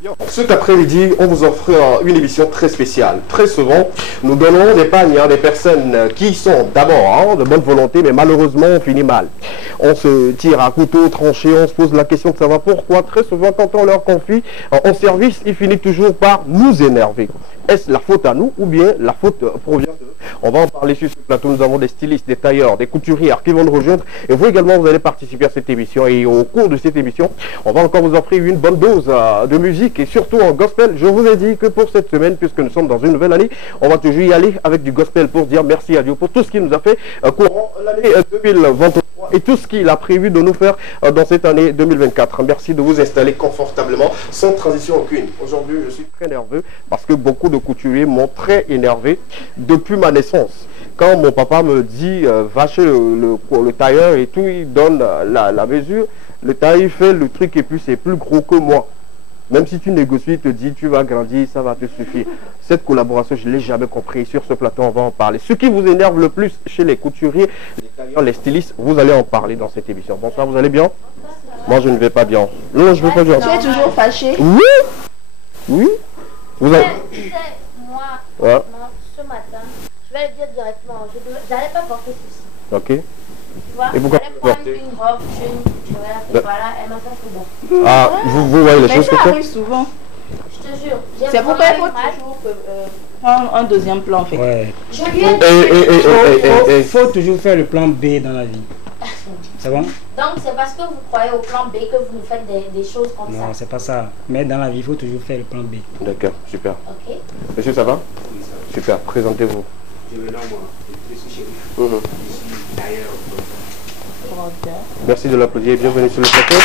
Bien. Cet après-midi, on vous offre une émission très spéciale. Très souvent, nous donnons des pagnes à des personnes qui sont d'abord de bonne volonté, mais malheureusement, on finit mal. On se tire à couteau tranché, on se pose la question de savoir pourquoi. Très souvent, quand on leur confie en service, ils finissent toujours par nous énerver. Est-ce la faute à nous ou bien la faute provient d'eux? On va en parler sur ce plateau. Nous avons des stylistes, des tailleurs, des couturiers qui vont nous rejoindre. Et vous également, vous allez participer à cette émission. Et au cours de cette émission, on va encore vous offrir une bonne dose de musique et surtout en gospel. Je vous ai dit que pour cette semaine, puisque nous sommes dans une nouvelle année, on va toujours y aller avec du gospel pour dire merci à Dieu pour tout ce qu'il nous a fait courant l'année 2023 et tout ce qu'il a prévu de nous faire dans cette année 2024. Merci de vous installer confortablement, sans transition aucune. Aujourd'hui, je suis très nerveux parce que beaucoup de couturiers m'ont très énervé depuis ma naissance. Quand mon papa me dit va chez le tailleur et tout, il donne la mesure, le tailleur fait le truc et puis c'est plus gros que moi. Même si tu négocies, il te dit tu vas grandir, ça va te suffire. Cette collaboration, je ne l'ai jamais compris. Sur ce plateau, on va en parler. Ce qui vous énerve le plus chez les couturiers, les tailleurs, les stylistes, vous allez en parler dans cette émission. Bonsoir, vous allez bien? Moi, je ne vais pas bien. Non, je ne vais pas bien. Tu es toujours fâché? Oui. Oui. Vous avez... Moi, ouais. ce matin, je vais le dire directement, je n'allais pas porter ceci. Ok. Tu vois, et pourquoi j'allais prendre une robe jaune, et voilà, elle m'a fait tout bon. Ah, vous voyez les choses ça que arrive souvent. Je te jure. C'est pourquoi il faut toujours prendre un deuxième plan en fait. Ouais. Je lui ai Il faut toujours faire le plan B dans la vie. C'est bon? Donc c'est parce que vous croyez au plan B que vous nous faites des choses comme ça. Non, c'est pas ça. Mais dans la vie, il faut toujours faire le plan B. D'accord, super. Ok. Monsieur, ça va? Oui, ça va. Super, présentez-vous. Je me nomme, je suis chéri. Je suis tailleur. Merci de l'applaudir et bienvenue sur le plateau.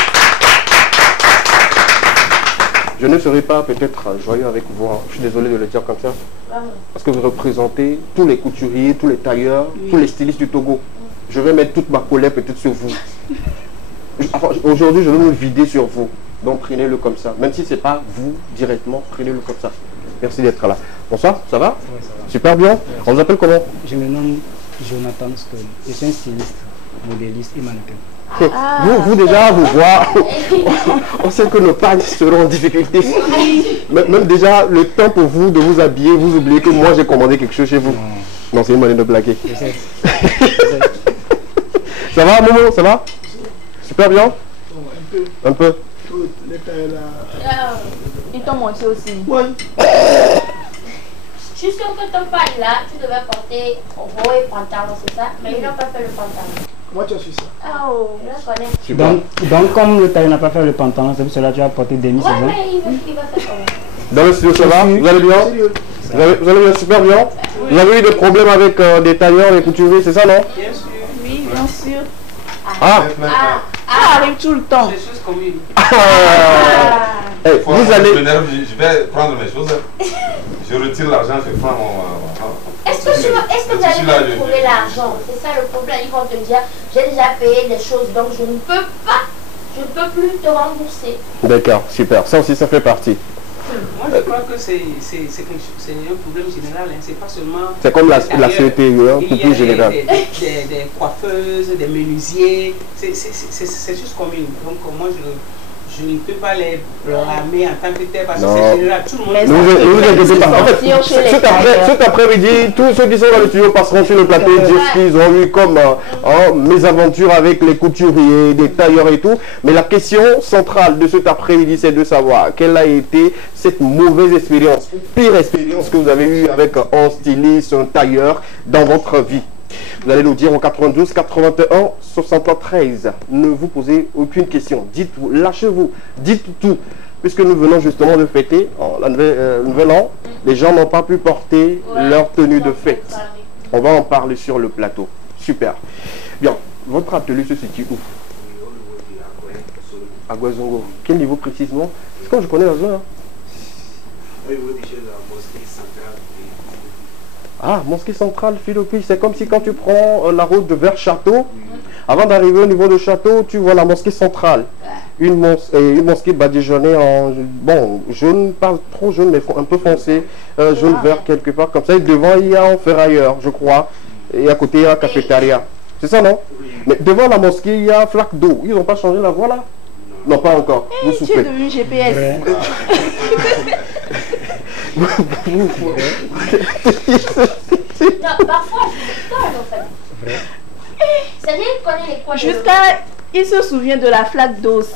Je ne serai pas peut-être joyeux avec vous, hein. Je suis désolé de le dire comme ça. Parce que vous représentez tous les couturiers, tous les tailleurs, tous les stylistes du Togo. Je vais mettre toute ma colère peut-être sur vous. Enfin, aujourd'hui, je vais me vider sur vous. Donc prenez-le comme ça. Même si ce n'est pas vous directement, prenez-le comme ça. Merci d'être là. Bonsoir, ça va? Oui, ça va. Super bien. On vous appelle comment? Je me nomme Jonathan Skoll. Je suis un styliste, modéliste et mannequin. Vous déjà, vous voir, on sait que nos pagnes seront en difficulté. Même déjà, le temps pour vous de vous habiller, vous oubliez que moi j'ai commandé quelque chose chez vous. Non, c'est une manière de blaguer. Ça va, Momo? Ça va? Super bien? Un peu. Ils t'ont menti aussi. Je suis sûre que ton paille là, tu devais porter haut et pantalon, c'est ça? Mais ils n'ont pas fait le pantalon. Moi, tu as su ça. Oh, je le connais. Super. Donc, comme le tailleur n'a pas fait le pantalon, c'est pour cela que tu as porté des Ouais, demi-saison. mais il va faire comment? Dans le studio, ça va? Vous allez bien? Vous allez bien, super bien? Vous avez eu des problèmes avec des tailleurs, des couturiers, c'est ça, non? Bien sûr. Oui, bien sûr. Ah! Ça arrive tout le temps. C'est chose commune. Eh, vous allez... Je vais prendre mes choses. Je retire l'argent, je prends mon... Est-ce que vous allez me trouver l'argent? C'est ça le problème. Ils vont te dire, j'ai déjà payé des choses, donc je ne peux pas, je ne peux plus te rembourser. D'accord, super. Ça aussi, ça fait partie. Moi, je crois que c'est un problème général. Hein. C'est pas seulement... C'est comme la société, il y a plus générale. des coiffeuses, des menuisiers. C'est juste commune. Donc, moi, je ne peux pas les blâmer en tant que tel parce que c'est général. Tout le monde... Ne vous inquiétez pas. En fait, cet après-midi, tous ceux qui sont dans le studio passeront sur le plateau et dire ce qu'ils ont eu comme mésaventures avec les couturiers, des tailleurs et tout. Mais la question centrale de cet après-midi, c'est de savoir quelle a été cette mauvaise expérience, pire expérience que vous avez eue avec un styliste, un tailleur dans votre vie. Vous allez nous dire au 92 81 73. Ne vous posez aucune question. Dites-vous, lâchez-vous, dites tout. Puisque nous venons justement de fêter la nouvel an, les gens n'ont pas pu porter leur tenue de fête. On va en parler sur le plateau. Super. Bien, votre atelier se situe où? À Guazongo. Quel niveau précisément? C'est comme je connais la zone. Hein. Au niveau de la mosquée centrale. Ah, mosquée centrale, Philopie, c'est comme si quand tu prends la route de vers Château, avant d'arriver au niveau de Château, tu vois la mosquée centrale. Une mosquée badigeonnée en, bon, jaune, pas trop jaune, mais un peu foncé, jaune vert quelque part, comme ça. Et devant, il y a un ferrailleur, je crois, et à côté, il y a un cafétéria. C'est ça, non? Mais devant la mosquée, il y a un flaque d'eau. Ils n'ont pas changé la voie là? Non, Non, pas encore. Vous Tu es souffrez. devenu GPS. Vrai. Non, parfois, je m'étonne en fait. Vrai. C'est-à-dire qu'il connaît les coins de Jusqu'à... Il se souvient de la flaque d'eau aussi.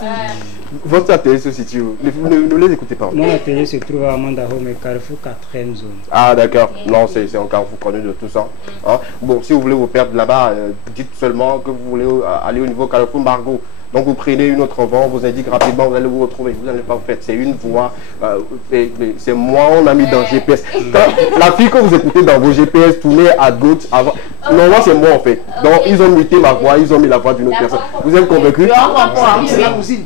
Votre atelier se situe où? Ne les écoutez pas. Mon atelier se trouve à Mandahome, Carrefour 4e zone. Ah d'accord, non c'est encore vous connaissez de tout ça. Hein? Bon, si vous voulez vous perdre là-bas, dites seulement que vous voulez aller au niveau Carrefour Margot. Donc vous prenez une autre voie, on vous indique rapidement, vous allez vous retrouver. Vous n'allez pas vous faire, c'est une voie, c'est moi on a mis dans GPS. Quand la fille que vous écoutez dans vos GPS tournez à gauche, avant, non moi c'est moi en fait. Donc ils ont muté ma voix, ils ont mis la voix d'une autre personne. Vous êtes convaincu? C'est la cousine.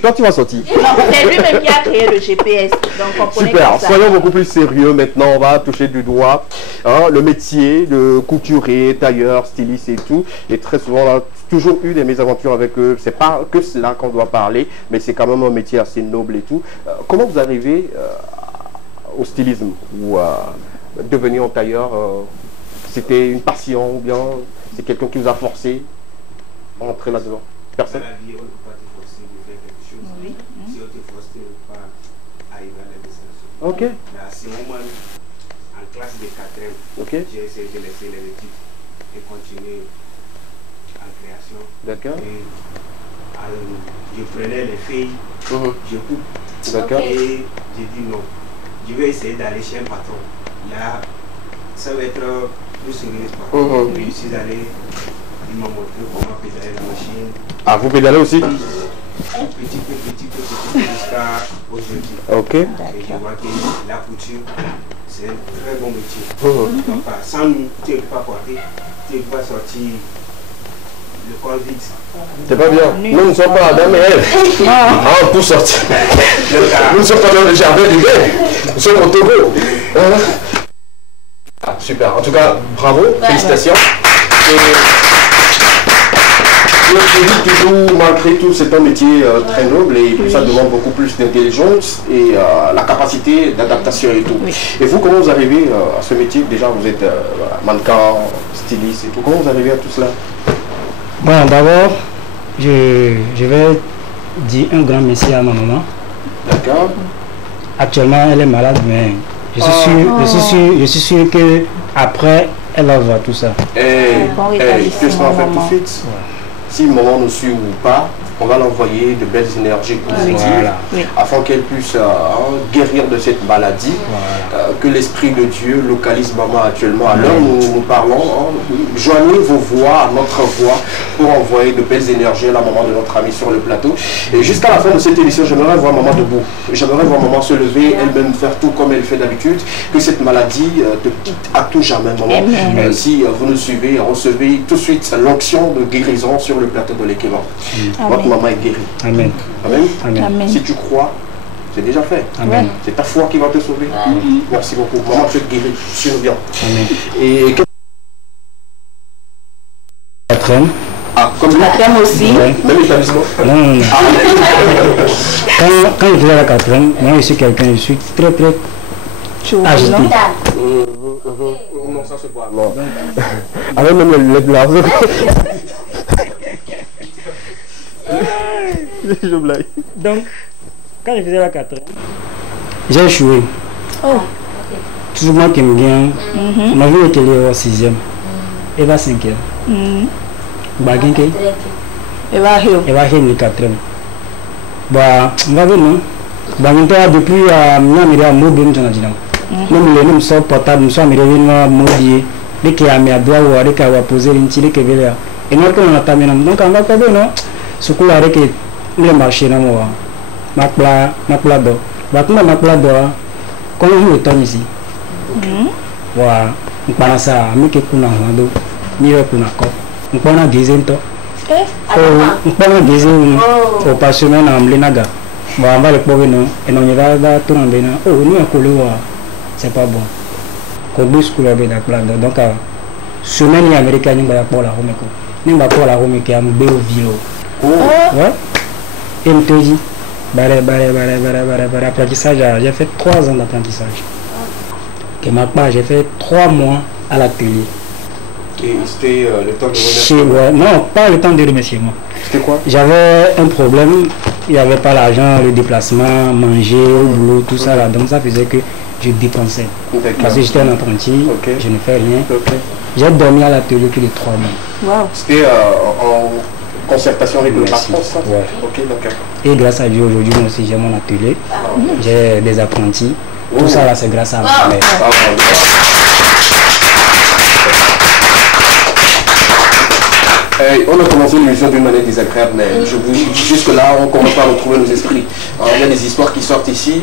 Toi tu vas sortir. C'est lui-même qui a créé le GPS. Donc comprenez Super, comme ça. soyons beaucoup plus sérieux maintenant, on va toucher du doigt le métier de couturier, tailleur, styliste et tout. Et très souvent, on a toujours eu des mésaventures avec eux. C'est pas que cela qu'on doit parler, mais c'est quand même un métier assez noble et tout. Comment vous arrivez au stylisme ou à devenir un tailleur c'était une passion ou bien c'est quelqu'un qui vous a forcé à entrer là-dedans? Personne? Dans la vie, on ne peut pas te forcer de faire quelque chose. Oui. Si on te force, tu ne peux pas arriver à la destination. Ok. Mais à ce moment, en classe de 4e, Ok. j'ai essayé de laisser les études et continuer en création. D'accord. Et, je prenais les filles, je coupe. D'accord. Et j'ai dit non, je vais essayer d'aller chez un patron. Là, ça va être plus sérieux. Et je suis allé, il m'a montré comment pédaler la machine. Ah, vous pédalez aussi? Petit, jusqu'à aujourd'hui. Ok. Et je vois que la couture, c'est un très bon métier. Donc, sans nous, tu ne peux pas porter, tu ne peux pas sortir le corps vide. C'est pas bien. Nous ne sommes pas Adam et Ève. Ah, pour sortir. Nous ne sommes pas dans le jardin du Gain. Nous sommes au Togo. Ah, super. En tout cas, bravo. Félicitations. Je dis toujours, malgré tout, c'est un métier très noble et puis ça demande beaucoup plus d'intelligence et la capacité d'adaptation et tout. Et vous, comment vous arrivez à ce métier? Déjà, vous êtes mannequin, styliste et tout. Comment vous arrivez à tout cela? Bon, d'abord, je vais dire un grand merci à ma maman. D'accord. Actuellement, elle est malade, mais je suis sûr que après, elle va voir tout ça. Bon rétablissement, Qu'est-ce qu'on va faire tout de maman. suite? Si maman nous suit ou pas, on va l'envoyer de belles énergies positives afin qu'elle puisse guérir de cette maladie, que l'Esprit de Dieu localise maman actuellement. À l'heure où nous parlons, joignez vos voix à notre voix pour envoyer de belles énergies à la maman de notre ami sur le plateau. Et jusqu'à la fin de cette émission, j'aimerais voir maman debout. J'aimerais voir maman se lever, elle-même faire tout comme elle fait d'habitude, que cette maladie te quitte à tout jamais, maman. Si vous nous suivez, recevez tout de suite l'onction de guérison sur le plateau de l'équivalent. Votre maman est guérie. Amen. Amen. Amen. Amen. Si tu crois, c'est déjà fait. Amen. C'est ta foi qui va te sauver. Merci beaucoup. Maman, tu es guérie. Tu nous bien. Amen. Et comme lui, La crème aussi. Ouais. même établissement. Non. Quand je faisais la 4e, moi je suis quelqu'un, je suis très agité. Non, ça se voit. Non. Avec même les blancs. Je blague. Donc, quand je faisais la 4e, j'ai échoué. Tout le monde qui me vient, ma vie était liée au 6e, et va 5e. Baginke, Et va rire. et va le 4e. Bah, on va voir, non? Baginke, depuis à Miami, à Mobile, même les noms sont portables, nous sommes revenus à Mobile, dès qu'il y a mis à doigt ou dès qu'il y a posé une tille qui veut. Et nous, on a terminé. Donc, on va pas voir, non? Ce coup là, que le marché, non, moi. Ma plado. Bah, comment ma plado, comment vous le tenez ici? Voilà. On parle ça, mais que kuna hando, mire kuna ko. On parle des ento. On parle des ento. Au passionné na mlenaga. Bon, on va le pauvre non. Et non, il va tout en bénin. Oh, nous à Kolo, c'est pas bon. Kobu school avec la plado. Donc, semaine américaine, il va pour la Romeko. Il va pour la Romeko, un beau vilo. Ouais. Et on te dit, apprentissage, j'ai fait 3 ans d'apprentissage. Que ma part, j'ai fait 3 mois à l'atelier. Et c'était le temps de remercier. Non, pas le temps de remercier moi. C'était quoi? J'avais un problème il n'y avait pas l'argent, le déplacement, manger, au boulot, tout ça là. Donc ça faisait que je dépensais. Parce que j'étais un apprenti, je ne fais rien. J'ai dormi à l'atelier plus de 3 mois. Wow. C'était en concertation avec le patron, ça? Ouais. Ok, d'accord. Et grâce à Dieu, aujourd'hui, moi aussi, j'ai mon atelier. J'ai des apprentis. Tout ça là, c'est grâce à ma mère. On a commencé l'émission d'une manière désagréable, mais jusque-là, on commence à retrouver nos esprits. Il y a des histoires qui sortent ici,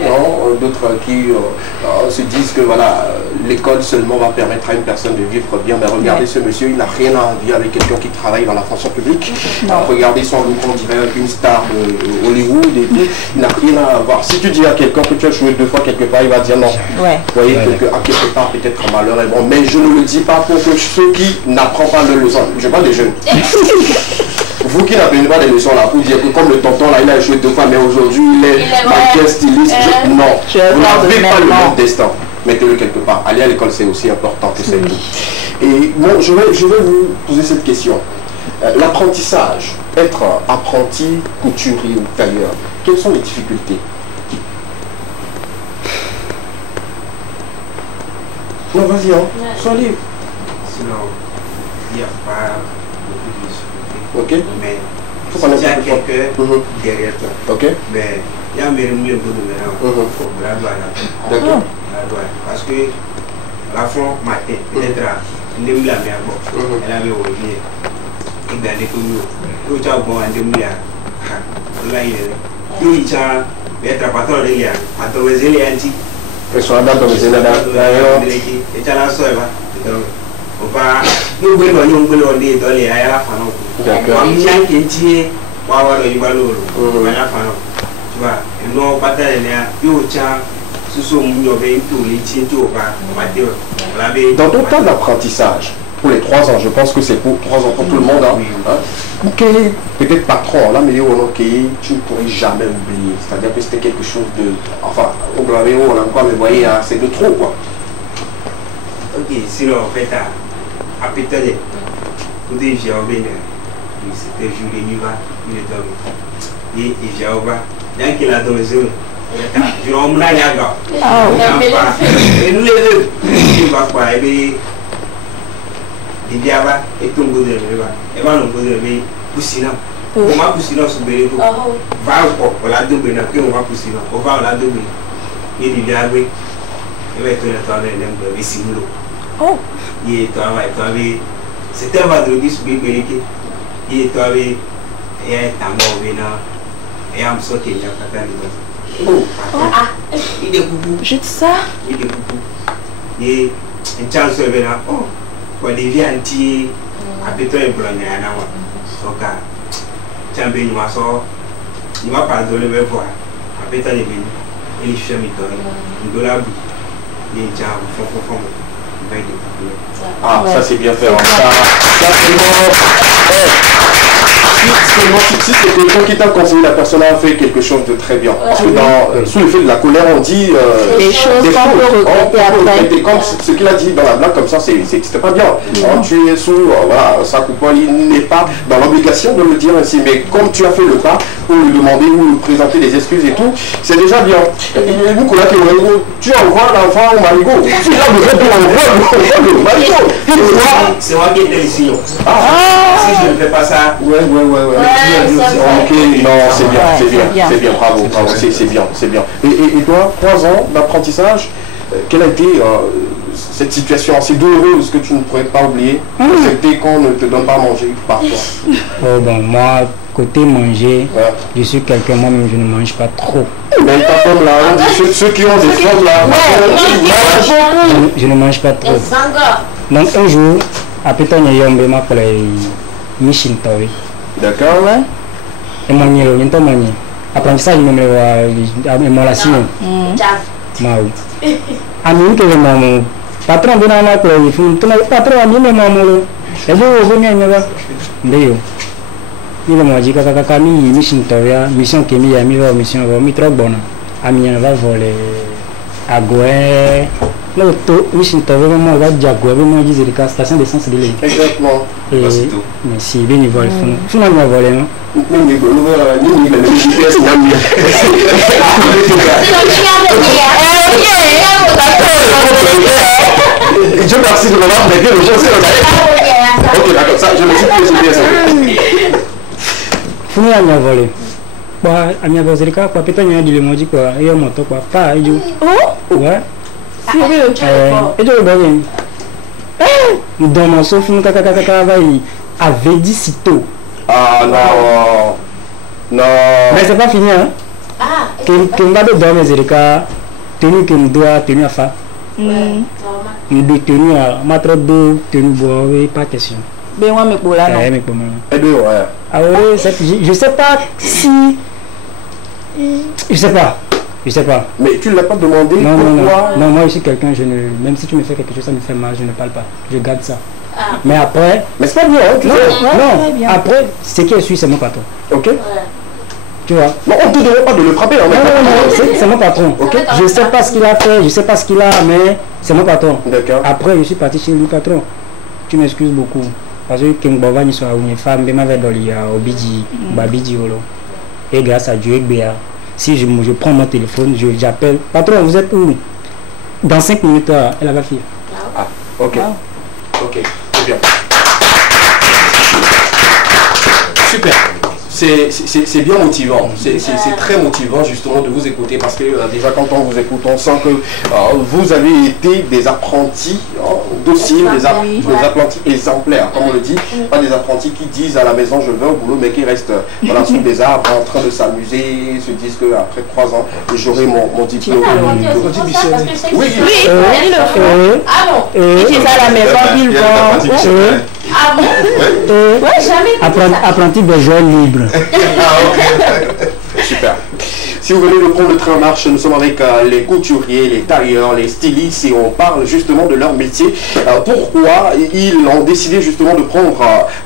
d'autres qui se disent que voilà, l'école seulement va permettre à une personne de vivre bien. Mais regardez ce monsieur, il n'a rien à envier avec quelqu'un qui travaille dans la fonction publique. Regardez son look, on dirait une star de Hollywood et tout. Il n'a rien à voir. Si tu dis à quelqu'un que tu as joué 2 fois quelque part, il va dire non. Vous voyez, à quelque part, peut-être un malheur est bon. Mais je ne le dis pas pour que ceux qui n'apprennent pas le leçon. Je parle des jeunes. Vous qui n'apprenez pas des leçons là pour dire que comme le tonton là il a joué 2 fois mais aujourd'hui il est mannequin styliste. Non, vous n'avez pas le même destin. Mettez-le quelque part. Aller à l'école c'est aussi important que c'est tout. Et bon, je vais vous poser cette question. L'apprentissage, être apprenti couturier ou tailleur, quelles sont les difficultés? Non, vas-y, sois libre. Sinon, il n'y a pas beaucoup de difficultés. Ok. Mais il y a quelqu'un derrière toi. Ok. Mais il y a un mieux de maintenant. D'accord. Parce que la fois matin, peut-être elle avait oublié. Et bien, les communes, tout ça bon, et là, il est être patron de l'IA, à trouver les anti. Et sur la date de mes et tu as la soeur. On va nous voulons dans les à la fin. D'accord. On vient qui est tu vois, et non pas dans ton temps d'apprentissage, pour les 3 ans, je pense que c'est pour 3 ans pour tout le monde. Peut-être patron, là, mais tu ne pourrais jamais oublier. C'est-à-dire que c'était quelque chose de. Enfin, au gravé, on a encore, mais voyez, c'est de trop, quoi. Ok, sinon, en fait, à Pétale, vous dites, j'ai oublié, c'était jour de nuit, il est dormi. Et j'ai oublié, bien qu'il a dormi, je n'en ai pas. Et nous les deux, il va quoi, il y a et tout le monde et va nous poser le poussina. On va pousser dans ce bénéfice. Va au la double, on va pousser dans. On va au la double. Il y a oui. Il va être un peu de simulo. Oh, il est toi, c'était un vendredi sous Bébé. Il est toi, et un mort venant. Et un saut qui est à Catane. Oh, il est coucou. Je dis ça. Il est coucou. Et une chance venant. Oh. Pour les vies entières, à Pétro et Boulogne, donc, tu as béni, il va pas donner mes voix. À Pétro et béni, et les chemins de la boue, les gens font. Ah, ça c'est bien fait. Si c'est quelqu'un qui t'a conseillé, la personne a fait quelque chose de très bien. Parce que sous l'effet de la colère, on dit des choses qu'on peut regretter après. Comme ce qu'il a dit dans la blague, comme ça, c'était pas bien. Tu es sous sa coupole, il n'est pas dans l'obligation de le dire ainsi. Mais comme tu as fait le pas pour lui demander ou lui présenter des excuses et tout, c'est déjà bien. Tu envoies l'enfant au marigot. Tu as besoin de l'envoi le marigot. C'est moi qui étais ici. Si je ne fais pas ça, ok, non, c'est bien, bravo, c'est bien. Et toi, 3 ans d'apprentissage, quelle a été cette situation assez douloureuse que tu ne pourrais pas oublier? C'était qu'on ne te donne pas à manger parfois. Bon, moi, côté manger, je suis quelqu'un, moi-même, je ne mange pas trop. Mais ta femme là, ceux qui ont des femmes là, je ne mange pas trop. Donc un jour, après ton yombe m'a appelé Michel Tawi. D'accord, ouais. Et mon yelo, il m'a dit. Après ça, il m'a dit, Maou. Ami que mon patron de la play, ton patron a mis mon maman. Et vous venez à Ndeo. Il m'a dit que Michel Tawi, mission qui m'a mis mission, mi trop bonne. Ami va voler à Goué. Là, vraiment, on va dire que vraiment, ils disent que station d'essence de l'île. Exactement. Merci, bien, ils volent. Faut pas me voler, non? Dieu merci de m'avoir fait le jeu. Ok, d'accord, ça, je me suis posé bien. Faut pas me voler. Bah, à mi avance quoi, peut-être il y a du lemondi quoi, et on monte quoi, pas, et du. Oh? Ouais. Sérieux? Et du bon. Dans mon sauf, nous avait dit si tôt. Ah non. Non. Mais c'est pas fini, hein? Ah, Que m'a de dormir, Zerika, tenu que nous doit tenir à fa. Nous doit tenir à matre d'eau, tenir boire, pas question. Ben, moi, mais pour là, non. Mais pour moi. Et deux, ouais. Ah ouais, je sais pas si. Je sais pas. Mais tu ne l'as pas demandé pourquoi? Non, moi je suis quelqu'un, même si tu me fais quelque chose, ça me fait mal, je ne parle pas. Je garde ça. Mais après. Mais c'est pas bien, hein, non. Après, ce qui est sûr, c'est mon patron. Ok. Tu vois? Non, on ne te demande pas de le frapper. Non, c'est mon patron. Ok. Je sais pas ce qu'il a fait, je sais pas ce qu'il a, mais c'est mon patron. D'accord. Après, je suis parti chez lui, patron. Tu m'excuses beaucoup. Parce que quand Bovani soit une femme, je m'avais donné au Bidi, Babidi. Et grâce à Dieu, si je prends mon téléphone, j'appelle. Patron, vous êtes où? Dans 5 minutes, elle va finir. Ah, ok. Ok, c'est bien. Super. C'est bien motivant, c'est très motivant justement de vous écouter parce que déjà quand on vous écoute, on sent que vous avez été des apprentis dociles, des apprentis exemplaires, comme on le dit, pas des apprentis qui disent à la maison je vais au boulot mais qui restent sous des arbres en train de s'amuser, se disent qu'après 3 ans j'aurai mon diplôme. Oui, il le fait. Ah bon? Il fait ça à la maison, il vend. Ah bon? Ouais, jamais. Apprenti de jeunes libres. Super. Si vous venez de prendre le train en marche, nous sommes avec les couturiers, les tailleurs, les stylistes et on parle justement de leur métier. Pourquoi ils ont décidé justement de prendre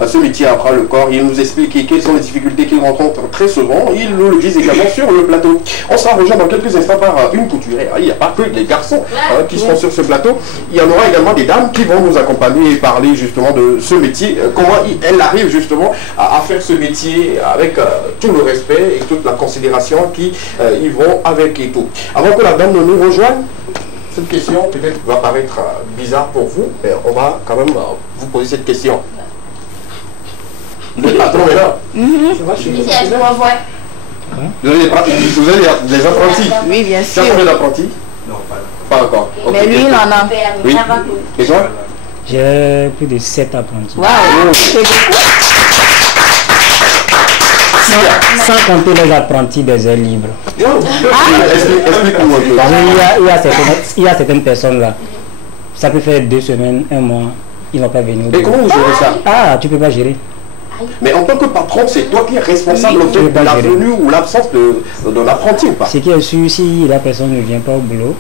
ce métier à bras le corps. Ils nous expliquent quelles sont les difficultés qu'ils rencontrent très souvent. Ils nous le disent également sur le plateau. On sera rejoint dans quelques instants par une couturière. Il n'y a pas que les garçons qui seront sur ce plateau. Il y en aura également des dames qui vont nous accompagner et parler justement de ce métier. Comment elles arrivent justement à faire ce métier avec tout le respect et toute la considération qui ils vont avec et tout. Avant que la dame ne nous rejoigne, cette question peut-être va paraître bizarre pour vous, mais on va quand même vous poser cette question. Le patron est là. Vous avez des apprentis? Oui, bien sûr. Tu as combien d'apprentis? Non, pas encore. Mais lui, il en a. Oui. Et toi? J'ai plus de 7 apprentis. Waouh, c'est beaucoup. Sans compter les apprentis des heures libres. Explique-moi. Il y a certaines personnes là, ça peut faire 2 semaines, 1 mois, ils vont pas venir. Et comment vous gérez ça? Ah, tu peux pas gérer. Mais en tant que patron, c'est toi qui es responsable de la venue ou l'absence de l'apprenti ou pas? Ce qui est sûr, si la personne ne vient pas au boulot,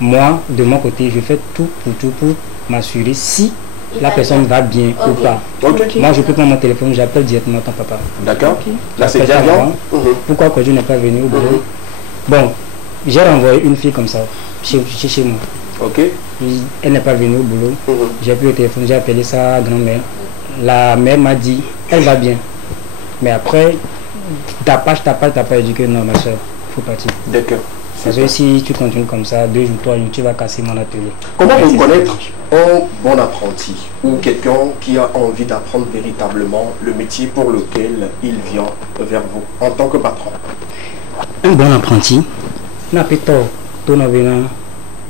moi, de mon côté, je fais tout pour m'assurer si la personne va bien ou pas. Moi, je peux prendre mon téléphone, j'appelle directement ton papa. D'accord. Là, c'est bien. Pourquoi que je n'ai pas venu au boulot? Bon, j'ai renvoyé une fille comme ça, chez moi. Ok. Elle n'est pas venue au boulot. J'ai pris le téléphone, j'ai appelé sa grand-mère. La mère m'a dit, elle va bien. Mais après, t'as pas dit que non, ma soeur, il faut partir. D'accord. Parce que si tu continues comme ça, 2 jours, 3 jours, tu vas casser mon atelier. Comment vous connaître un bon apprenti ou quelqu'un qui a envie d'apprendre véritablement le métier pour lequel il vient vers vous en tant que patron? Un bon apprenti, il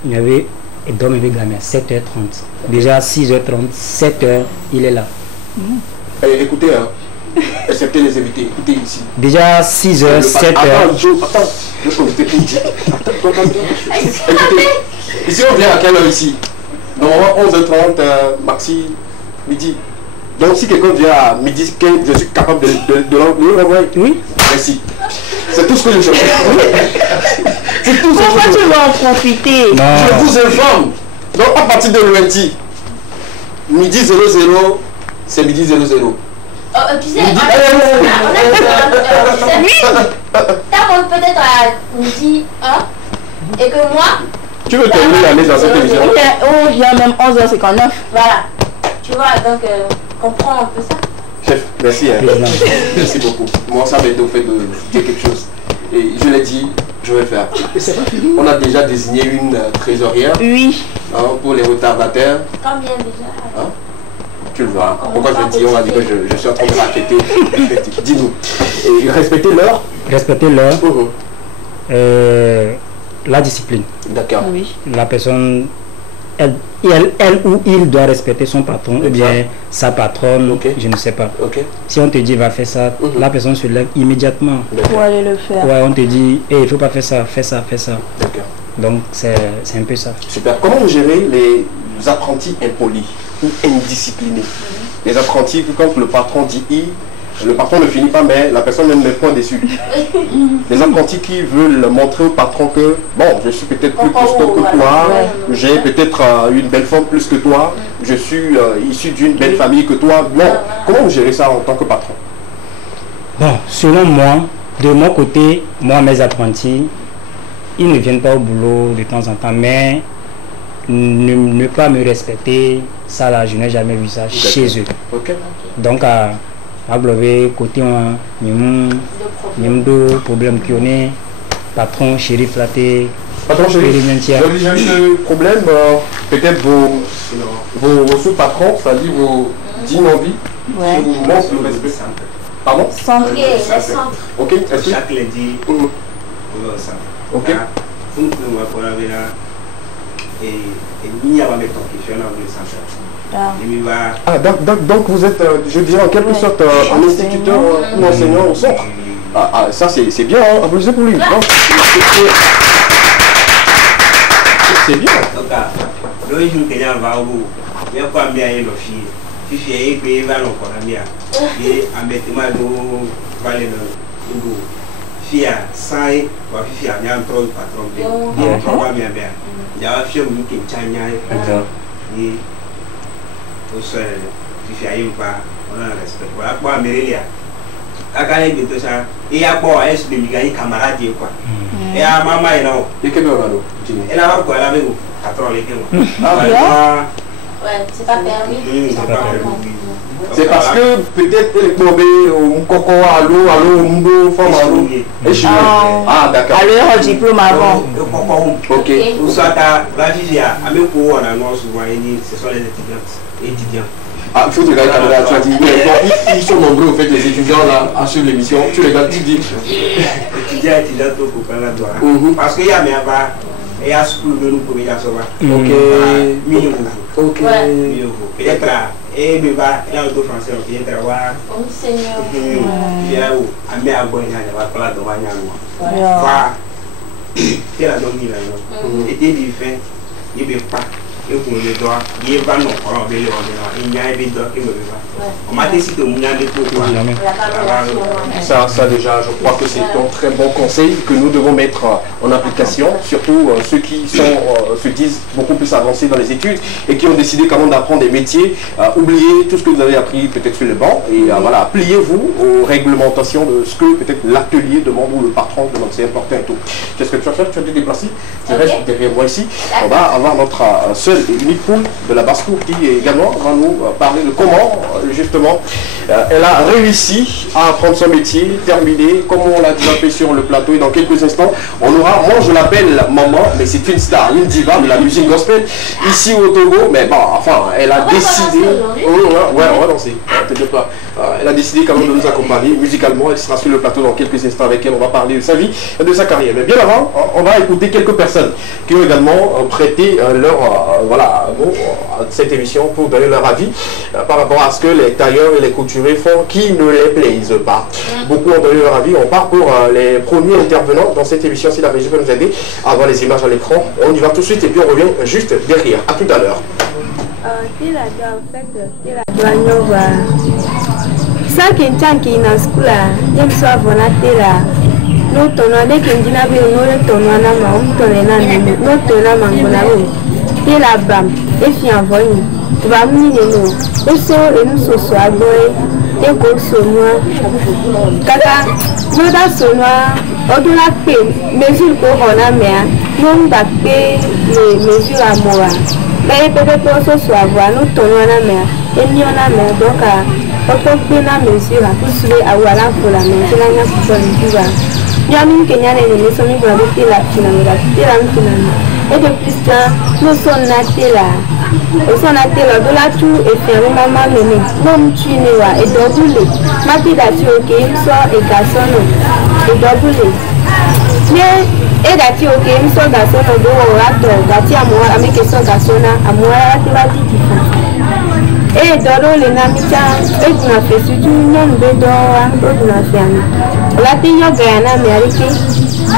y avait et dormait à 7h30. Déjà 6h30, 7h, il est là. Écoutez, acceptez les invités, écoutez ici. Déjà 6h, 7h. Attends, je peux vous écouter. Écoutez, ici on vient à quelle heure ici? Normalement 11h30, maxi, midi. Donc si quelqu'un vient à midi 15, je suis capable de l'envoyer. Oui. Merci. C'est tout ce que je cherche. C'est tout ce que pourquoi tu vas en profiter? Je vous informe. Donc à partir de lundi, midi 00, c'est midi 00. Tu sais, t'as peut-être à midi 1 et que moi, Tu veux terminer la mise dans cette émission? On vient même 11h59. Voilà. Tu vois, donc, comprends un peu ça. Chef, merci. Merci beaucoup. Moi, ça m'aide au fait de dire quelque chose. Et je l'ai dit, je vais le faire. Et c'est pas fini. On a déjà désigné une trésorière. Oui. Pour les retardataires. Combien déjà? Tu le vois. Pourquoi je dis, on a dit que je suis en train de raqueter. Dis-nous. Et respecter l'heure. Respecter l'heure. La discipline. D'accord. Oui. La personne, elle ou il doit respecter son patron ou bien sa patronne, je ne sais pas. Si on te dit va faire ça, la personne se lève immédiatement. Pour aller le faire. Ouais, on te dit, il ne faut pas faire ça, fais ça, fais ça. D'accord. Donc c'est un peu ça. Super. Comment vous gérez les apprentis impolis ou indisciplinés? Les apprentis, quand le patron dit I, le patron ne finit pas, mais la personne ne met point dessus. Les apprentis qui veulent montrer au patron que, bon, je suis peut-être plus costaud que toi, j'ai peut-être une belle forme plus que toi, je suis issu d'une belle famille que toi. Non. Comment vous gérez ça en tant que patron? Bon, selon moi, de mon côté, moi, mes apprentis, ils ne viennent pas au boulot de temps en temps, mais ne pas me respecter, ça là, je n'ai jamais vu ça chez eux. Donc, aglover côté de problème qui est patron chéri flatté. Patron chéri, le problème, peut-être vos sous-patrons, c'est-à-dire vos dignes envies, vous manquent de respect. Pardon? Centre. Ok, est-ce que chaque lundi, on va au centre. Ok. Vous pouvez voir pour la vera et il n'y a pas de temps qui fait un anglais sans ça. Donc vous êtes, je dirais en quelque sorte, un instituteur ou enseignant au centre. Ça c'est bien, applaudissez pour lui. C'est bien. Donc, le jour que l'on va au bout, il y a quoi bien une fille. Si j'ai payé, il va encore bien. Et à mettre ma dos, valer le dos. Fille à 100, ou fille à bien trop patron. Il y a trois bien bien. Il y a un fille qui est chagrin. Et au sol, si je n'aime pas, on a un respect. Voilà quoi, Amélie. À quand il y a ça, il y a quoi, est-ce que il y a un camarade quoi. Et à maman, il y a un. Il y a un. Elle a quoi, elle avait 4 ans, les gars. Ouais, c'est pas permis. C'est parce que peut-être elle est tombée au coco à l'eau, au mundo, femme à l'eau. Ah, d'accord. Alors, un diplôme avant. Ok. Ou soit la vie, à mes cours, on a souvent, ce sont les étudiants. Ah, il faut que tu regardes la caméra, tu as dit, ils sont nombreux, au fait, les étudiants là, à suivre l'émission. Tu regardes, tu dis. Étudiants, tout pour prendre la droite. Parce qu'il y a mes avats. Et à ce que nous pouvons y avoir. Ok. Peut-être là, et il va y a un autre français qui est très rare. Oh Seigneur. Il y a un mère à boire, il y a pas la demande. Voilà. C'est la dominée là. Et dès qu'il fait, il ne veut pas. Et pour les doigts, il va nous prendre il y a des doigts qui me va. On m'a décidé de mouiller des pourquoi. Ça déjà, je crois que c'est un très bon conseil que nous devons mettre en application, surtout ceux qui se disent beaucoup plus avancés dans les études et qui ont décidé quand même d'apprendre des métiers. Oubliez tout ce que vous avez appris peut-être sur le banc et voilà, pliez-vous aux réglementations de ce que peut-être l'atelier demande ou le patron demande, c'est important et tout. Qu'est-ce que tu vas faire? Tu vas te déplacer? Tu restes derrière moi ici. On va avoir notre seul et unique poule de la basse-cour qui également va nous parler de comment justement elle a réussi à apprendre son métier, terminer, comme on l'a déjà fait sur le plateau. Et dans quelques instants, on aura, moi je l'appelle maman, mais c'est une star, une diva de la musique gospel ici au Togo. Mais bon, enfin, elle a décidé. Ouais, on va danser. T'inquiète pas. Elle a décidé quand même de nous accompagner musicalement. Elle sera sur le plateau dans quelques instants avec elle. On va parler de sa vie et de sa carrière. Mais bien avant, on va écouter quelques personnes qui ont également prêté leur voilà, bon, cette émission pour donner leur avis par rapport à ce que les tailleurs et les couturiers font qui ne les plaisent pas. Beaucoup ont donné leur avis. On part pour les premiers intervenants dans cette émission. Si la régie peut nous aider à avoir les images à l'écran, on y va tout de suite et puis on revient juste derrière. A tout à l'heure. Ça qui est dans school là, j'aime ça volonté là. Nous tournons dès qu'on dit la vie, nous tournons à la main, nous tournons à la main, nous tournons à la main. Et la bam, et puis envoyé. Tu vas me dire nous. Et ça, et nous sommes à boire. Et qu'on soit noir. Kaka, nous sommes noirs. Au-delà de mesures qu'on a mis, nous avons les mesures à moi. Mais peut-être que ce soit voir, nous tournons à la mer. Et nous on a mer, donc autre que la mesure, pour se faire à voilà pour la mer, c'est la mer pour le vivre. Il y a une Kenya, les sommes pour la finale. Et de plus, nous sommes natés là. Nous sommes natés là, de la tour et fermé, maman, mais nous tu n'es pas. Et d'où ma fille a tué, ok, il sort et garçon, et d'où mais et dati ok mso garçon do rato dati amwa ameke so garçon amwa ati bati tifo et doro le namicha et na fait surtout non be do wa do na fiami la ti yoga na amerique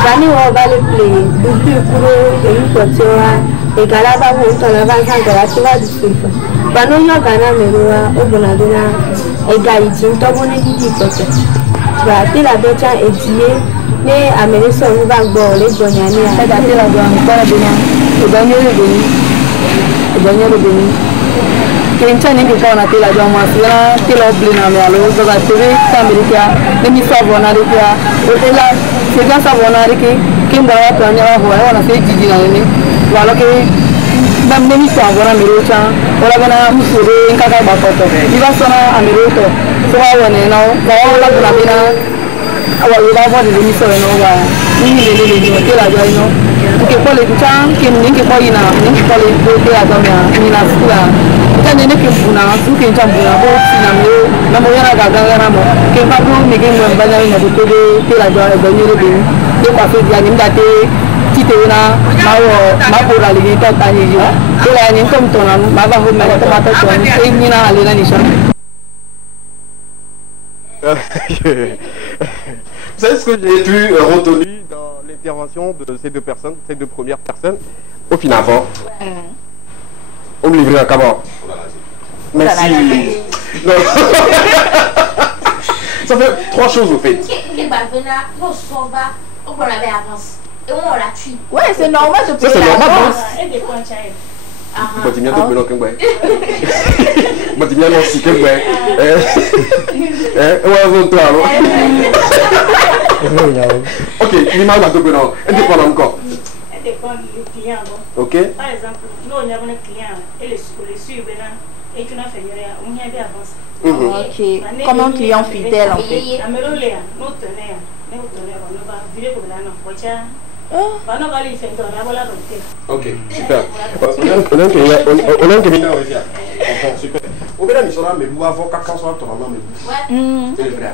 bani wo ba le play du kuro e ni ko ti wa e galaba wo to la ban kan ga ti wa du sifa bano yoga na meruwa obona dina e ga iti to bone gidi ko se ba ti la do cha e die mais à mes soeurs nous va voir les bonnes années à la télé là dans pas bien et gagner le béni quel chane que quand on a télé là dans moi là télé obligé na mais alors ça va télé américain les mi savon na rica et là c'est bien savon na rica qui me va prendre à voir on a fait didi na ni voilà que même les mi savon na américain voilà bana musure kaka ba photo il va sona américain so va on est non va la pour la bina awa yi ba bo de mi so no wa ni le ke la jo no ke ko le chan ke ni ke ko yi na ni ko le do ke la jo ni na skula ta ne ke buna su ke chan buna bo ti na me na mo yana ga na mo ke ba bo mi ke mo ba na ni do de ke la jo e ni le bi de kwa fe dia ni nda te ti te na ma bo la le ta ta ni ji ke la ni kom to na ma ba ho ma ta ma ta to ni ni na ale na ni sha. Vous savez ce que j'ai pu retenu dans l'intervention de ces deux personnes, ces deux premières personnes, au final, on me livre un comment. Merci. Non. Ça fait trois choses au fait. Ouais, c'est normal de payer. Ça c'est normal. Bâtiment de Benoît Kengwe. Bâtiment de Nancy Kengwe. Ok, l'image de Benoît. Elle dépend encore. Elle dépend du client. Ok. Par exemple, nous on a un client et le suivre et tu n'as fait rien. On y a des avances. Ok. Comme un client fidèle en fait. Ok, super. On a un criminel aussi. Super. Au bout d'un moment, mais vous avez un cas sur ton nom. C'est le vrai.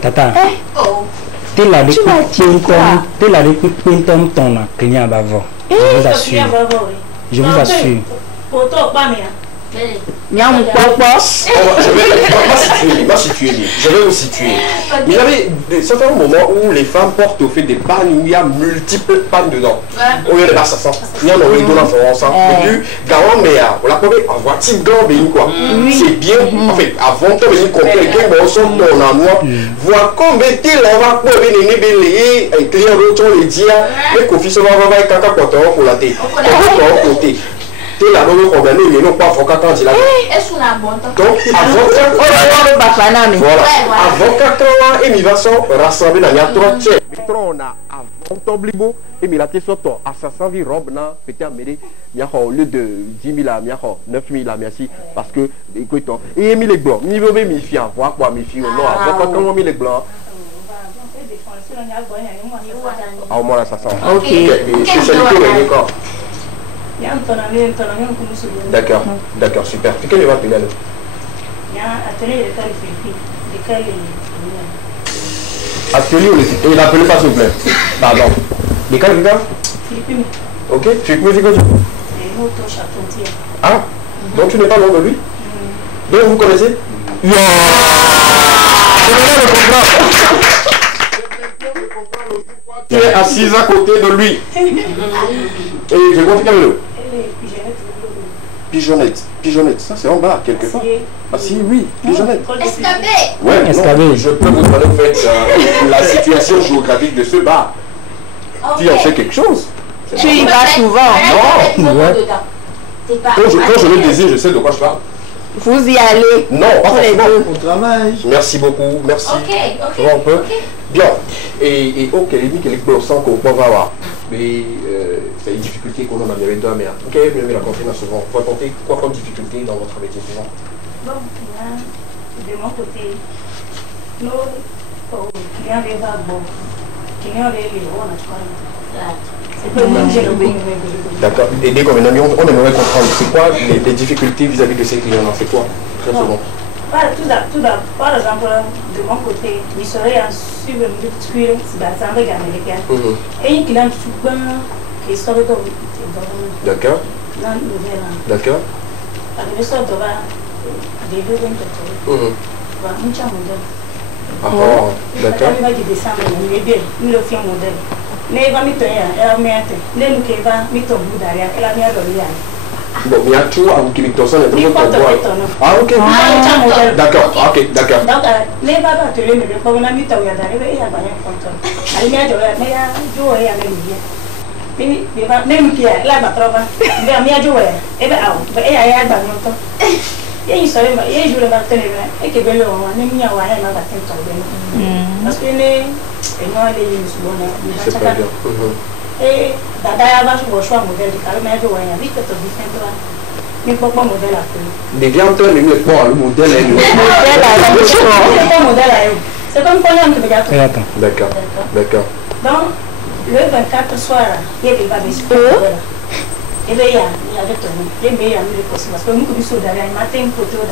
Tata. T'es là depuis ton client bavard. Je vous assure. Je vous assure. Je vais vous situer. Vous avez certains moments où les femmes portent au fait des pannes où il y a multiples pannes dedans. Au lieu de la ça il y en a eu de la France. Et puis, garant mais on l'a pas avoir type grand quoi. C'est bien. En fait, avant de venir compter que bon son ton amour, voir combien t'es là va pour venir les un client d'autre les dire les confis se va caca pour la tête. Côté. La bonne organisée, mais non pas faut qu'attendre la. Donc avant 4 ans, et va sont rassemblés dans la 3 tiers. On a avant Toblibo et il a été sorti à 500 000 robes na pété à Médé. Au lieu de 10 000 à 9 000 à merci parce que écoute et mis les blancs. Il veut mes filles voir quoi mes filles non avant 4 ans mis les blancs. Au moins là ça sent. Ok. C'est le corps. D'accord, d'accord, super. Tu quel est votre pédale? Atelier ou le... Et n'appelez pas s'il vous plaît. Pardon. De quel gars? Philippine. Ok, Philippine, c'est quoi ça? Ah, donc tu n'es pas loin de lui? Donc vous connaissez? Yeah. Je vais le comprendre. Tu es assise à côté de lui. Et je vois quelqu'un le. Pigeonnette, ça c'est en bas quelque part. Ah si, oui, pigeonnette. Escabé. Ouais, non, je peux vous demander en fait la situation géographique de ce bar. Tu en sais quelque chose? Tu y vas souvent? Non. Quand je le désire, je sais de quoi je parle. Vous y allez? Non, pas forcément. Au travail. Merci beaucoup, merci. Ok. Un peu. Bien. Et ok, les dit que les personnes qu'on peut avoir. Mais c'est une difficulté qu'on a avec deux mères. Ok, mais la confiance souvent. Vous rencontrez quoi comme difficulté dans votre métier souvent? Bon, de mon côté, nous, clients des wagons, clients des livres, D'accord. Et dès qu'on on aimerait comprendre, c'est quoi les difficultés vis-à-vis de ces clients-là? C'est quoi très souvent? Tout d'abord, par exemple, de mon côté, il serait en suivre une culture américaine. Et une cliente qui serait de d'accord. D'accord. D'accord. Bon, il y a tout à vous qui m'étonne, ah, ok. D'accord, ok, d'accord. Donc, les babas, tu les mets, comme on a mis ton yard, et à Bayan Conton. Elle m'a dit, mais il y a Joe et Amélie. Même qui est là, ma trova, mais à Mia Joe, et bien, et à Bayan. Et il serait, et je le matin, et que Bello, on est mis à Wayne à Bayan. Parce que les noirs, les c'est pas bien. Et Dada va sur le choix modèle du caractère de Wayne, vite que tu dis, mais pourquoi modèle à peu? Les viandes, le modèle est c'est comme quand on te d'accord. D'accord. Donc, le 24 soir, il y a des babes. Et bien, il y avait ton nom. Il y a des possibles. Parce que nous, nous sommes derrière un matin, pour tout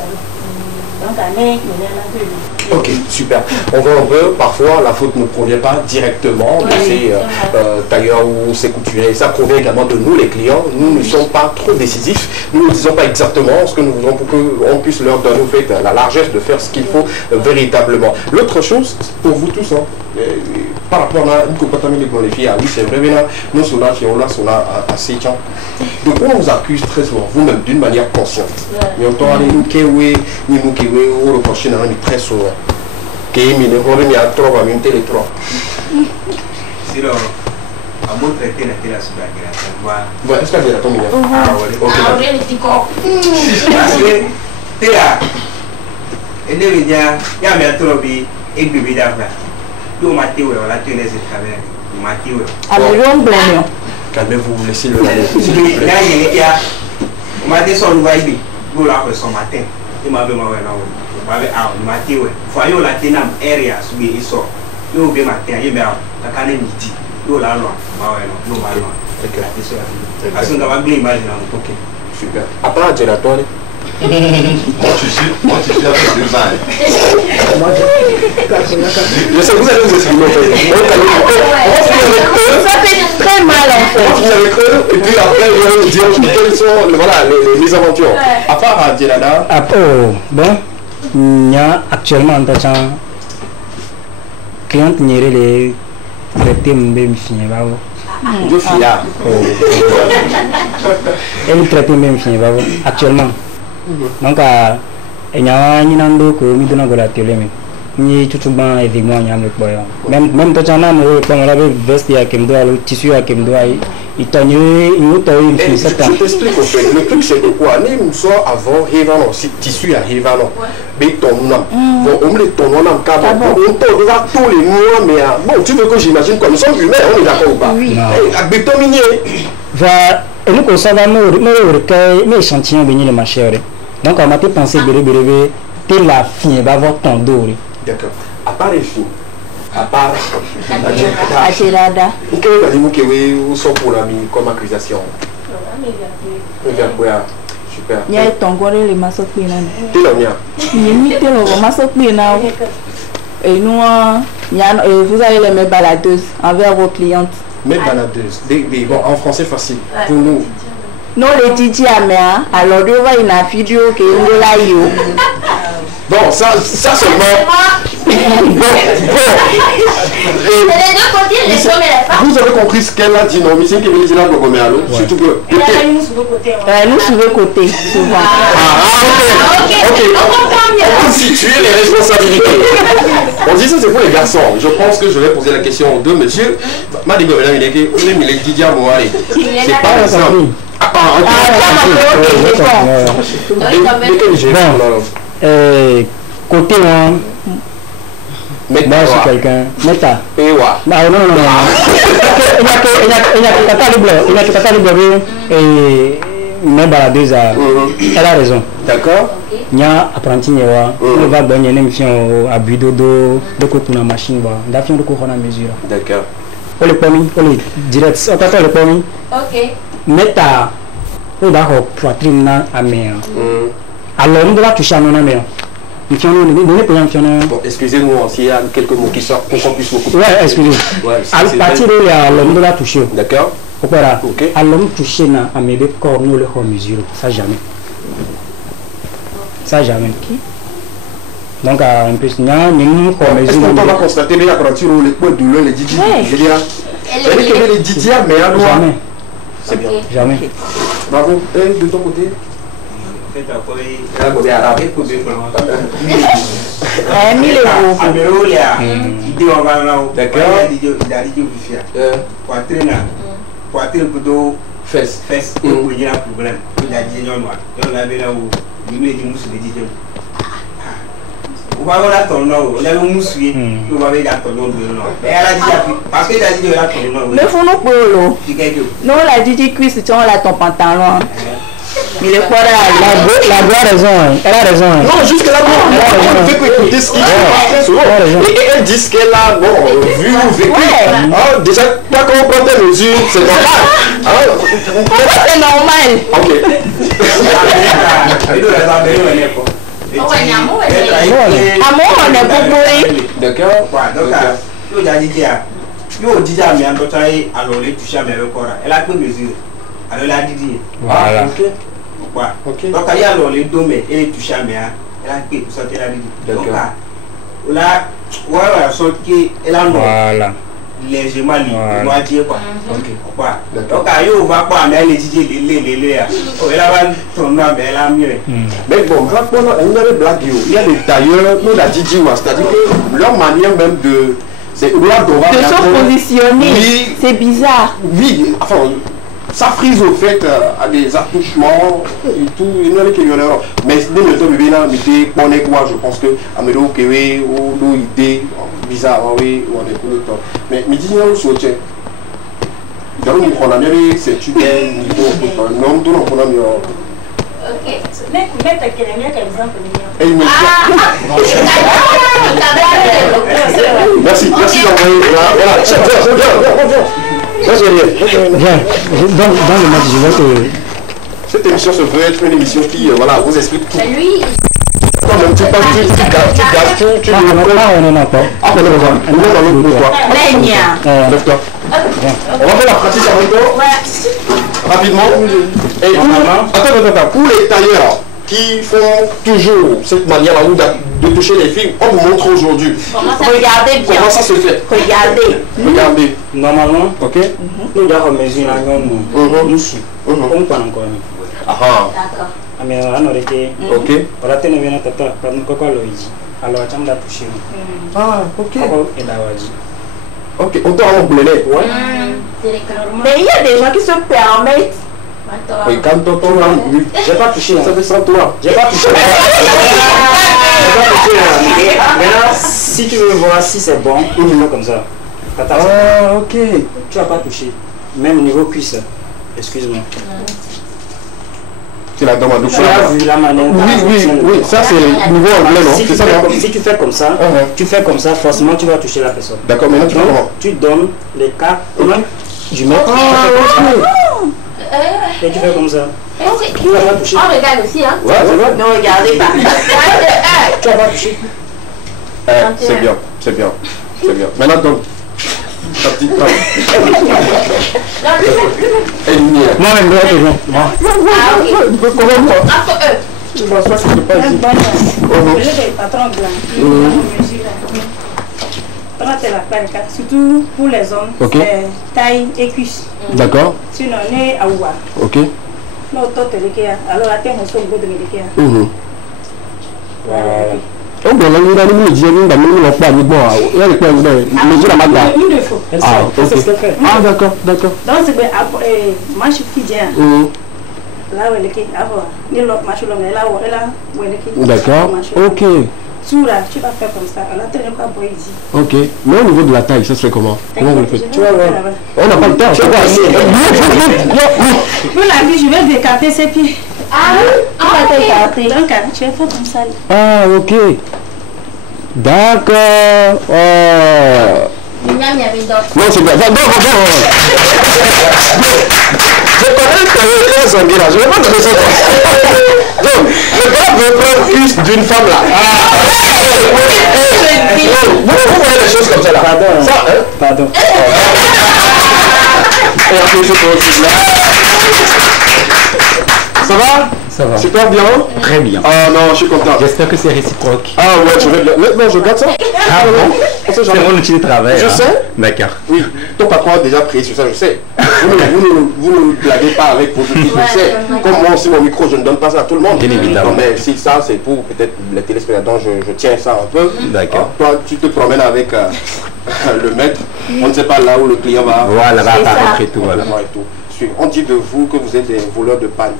donc, ok, super. On voit un peu, parfois la faute ne provient pas directement de ces tailleurs ou ces couturiers. Ça provient également de nous, les clients. Nous ne sommes pas trop décisifs. Nous ne disons pas exactement ce que nous voulons pour qu'on puisse leur donner la largesse de faire ce qu'il faut véritablement. L'autre chose, pour vous tous, par rapport à une comportement de filles, oui, c'est vrai, nous sommes là, on a assez de temps. Donc, on nous accuse très souvent, vous-même, d'une manière consciente. Mais on doit aller nous ou reprocher très souvent. Que il y a trop à monter les trois. C'est là, à mon traité la télé à ce bagarre. Voilà, est-ce qu'il y a ton milliard? Ah oui, les petits corps. Parce que, t'es là. Et ne veut dire, il y a un trop et bébé d'avant. Yo maté ouais, on a tenu les travailleurs. Maté ouais. Alors, on calmez-vous, laissez-le aller. Il y a on m'a dit son nouvel vie. Vous la fait son matin. Il m'a dit moi ouais non. On m'a dit ah maté ouais. Faut la tenir area sur les sort. Yo bien matin, il m'a la canne midi. Yo la loin. Moi ouais non, non mal loin. OK. Parce qu'on va bien imaginer. OK. Super. Après gélatoire. Moi tu suis avec 2 ans. Je sais que vous allez vous exprimer. Ça fait très mal en fait. Vous avez cru, et puis après je vais vous dire quelles sont les aventures. À part Djelada. Bon, il y a actuellement en temps client qui les traités même fini je suis là. Elle traite même fini actuellement. Donc, il y a un ando que nous donnons la télé. Ni tout le monde évidemment il y a le boy. Même quand on a comme on avait veste à Kemdo, le tissu à Kemdo, il t'a eu une je t'explique au fait. Le truc c'est que quoi, nous sommes avant Hevano, tissu à Hevano. Mais ton nom, on met ton nom en cadre. On te regarde tous les mois, mais bon, tu veux que j'imagine quoi, nous sommes humains, on est d'accord ou pas? Avec béton minier. Et nous, on s'en va nous recueillir mes échantillons venir le marché. Donc, on m'a pensé bébé, t'es la fille, va avoir ton dos. D'accord. À part les filles, à part Djelada. Quel est le sont pour l'ami comme accusation? Super. Il y a ton goré les massacres. T'es la mienne. Il y a le massacre. Et nous, vous allez les mettre baladeuses envers vos clientes. Mais baladeuses. Bon, en français facile. Pour nous. Non, les Titi Amea, alors il y a une vidéo qui est là. Bon, ça seulement. les deux côtés, les hommes et les femmes. Vous avez compris ce qu'elle a dit, non? Mais c'est qu'elle dit là, surtout que. Nous sur le côté. Nous sur le côté, souvent. Ok. On peut situer les responsabilités. On dit ça, c'est pour les garçons. Je pense que je vais poser la question aux deux messieurs. C'est pas ça. Côté moi, je suis quelqu'un. Meta. Non. Il y a que Tata Libre et mes baladeuses. Elle a raison. D'accord. Il y a apprenti, il va gagner une émission à Budodo, de Kokuna machine, d'affin de Kokona mesure. D'accord. Pour les pommes, pour les directs, on t'attend les pommes. Ok. Meta. On va poitrine à mer. Alors, on doit toucher à mon amère. Bon, excusez-nous s'il y a quelques mots qui sortent pour qu'on puisse beaucoup. Ouais, excusez-moi. À partir de là, l'homme de la toucher. D'accord. Opéra. À l'homme touché na à mes deux corps nous le mesure. Ça jamais. Ça jamais. Donc un peu sinon nous est-ce qu'on va constater les apprentis ou les points de l'eau les Didi. Les Didi mais à jamais. C'est bien. Jamais. Bravo. Et de ton côté? Mais le quoi la raison, elle a raison. Non, jusque là, on ne fait qu'écouter ce qu'il dit. Et elle dit ce qu'elle a vu ou vécu. Déjà, toi, quand on prend tes mesures, c'est normal. C'est normal. Ok. Amour, on est pour mourir. D'accord. Alors la Didi. Voilà. Ok. Donc il y a les domaines et les touches à mer. Elle a pris pour sortir la Didi. Donc là, voilà, sauf qu'elle a légèrement moitié quoi. Donc on va pas mais les Didi les elle a ton nom mais elle a mieux. Mais bon, on a des blagues. Il y a des tailleurs, nous la Didi, c'est-à-dire que leur manière même de se positionner, c'est bizarre. Oui, enfin. Ça frise au fait à des attouchements et tout, il n'y a que mais dès le temps bébé là, je pense que Amédo Kéwé ou l'eau idée bizarre, oui, on est pour le temps. Mais midi nous soutien. Dans le micro, on a mis c'est tu niveau non tout non on a mis. Ok. Mais quel exemple Merci d'envoyer. Voilà, ça c'est rien. Dans le match, je vois que cette émission se veut être une émission qui voilà, vous explique tout. Mais lui, toi-même tu parles, tu on n'en a pas. Ah, on est dans l'autre toi. Lève-toi. On va faire la pratique avant toi. Rapidement. Et attends. Pour les tailleurs qui font toujours cette manière-là de toucher les filles, on vous montre aujourd'hui. Regardez bien. Comment ça se fait? Regardez. Normalement, ok. Nous avons mesuré nous suivons. On prend encore. D'accord. Mais on a noté. Ok. On a tenu bien tata. Quand nous coco loïdi. Alors tu m'as touché. Ah, ok. Et d'awaji. Ok. On t'a envoyé. Ouais. Mais il y a des gens qui se permettent. Oui, quand on j'ai pas touché. Ça fait sans toi. J'ai pas touché. Maintenant, si tu veux voir si c'est bon, il faut comme ça. Ah, ok. Tu vas pas toucher. Même niveau cuisse. Excuse-moi. C'est la demande. Tu as vu la manière. Oui. Ça c'est le niveau anglais, non? Si tu fais comme ça, forcément tu vas toucher la personne. D'accord, maintenant tu fais comment? Tu donnes les cartes du maître. Et tu fais comme ça. Tu vas pas toucher. On regarde aussi, hein? Ouais, c'est vrai. Ne regardez pas. Tu vas pas toucher. C'est bien. Maintenant, donc, ta petite femme. Moi-même, Entre eux. Bonsoir, c'est pas ici. Le patron blanc. Surtout pour les hommes, c'est taille et cuisse. D'accord. Sinon, on est à Ouah. Ok. Non, alors, attends, on s'en va de médicaments. Oh, bon, là, il y a une idée, il y a une ah, d'accord, d'accord. Donc, c'est moi, je suis fidèle. Là, où elle est, d'accord, ok. Soura, tu vas faire comme ça. On a tenu quoi pour ici. Ok. Mais au niveau de la taille, ça se fait comment? Comment vous le faites? Tu vois, on n'a pas le temps. Pour la vie, je vais décarter ses pieds. Ah, ok. Donc, tu vas faire comme ça. Ah, ok. D'accord. Non, c'est bien. Je connais que les Anguilla, je ne vais pas donner ça. Donc, le gars veut prendre plus d'une femme là. Vous voyez les choses comme ça là. Pardon. Ça, hein? Pardon. Et après, je peux aussi là. Ça va? Ça va. Super bien? Très bien. Ah non, je suis content. J'espère que c'est réciproque. Ah ouais, je vais bien. Non, je garde ça. Ah bon? C'est mon outil de travail. Je sais. D'accord. Oui. Ton patron a déjà pris sur ça, je sais. Vous ne blaguez pas avec vos outils, je sais. Comme moi aussi, mon micro, je ne donne pas ça à tout le monde. Bien évidemment. Non, mais si ça, c'est pour peut-être les téléspectateurs, je tiens ça un peu. D'accord. Toi, tu te promènes avec le maître. On ne sait pas là où le client va. Voilà, va apparaître et tout. Voilà. On dit de vous que vous êtes des voleurs de panne.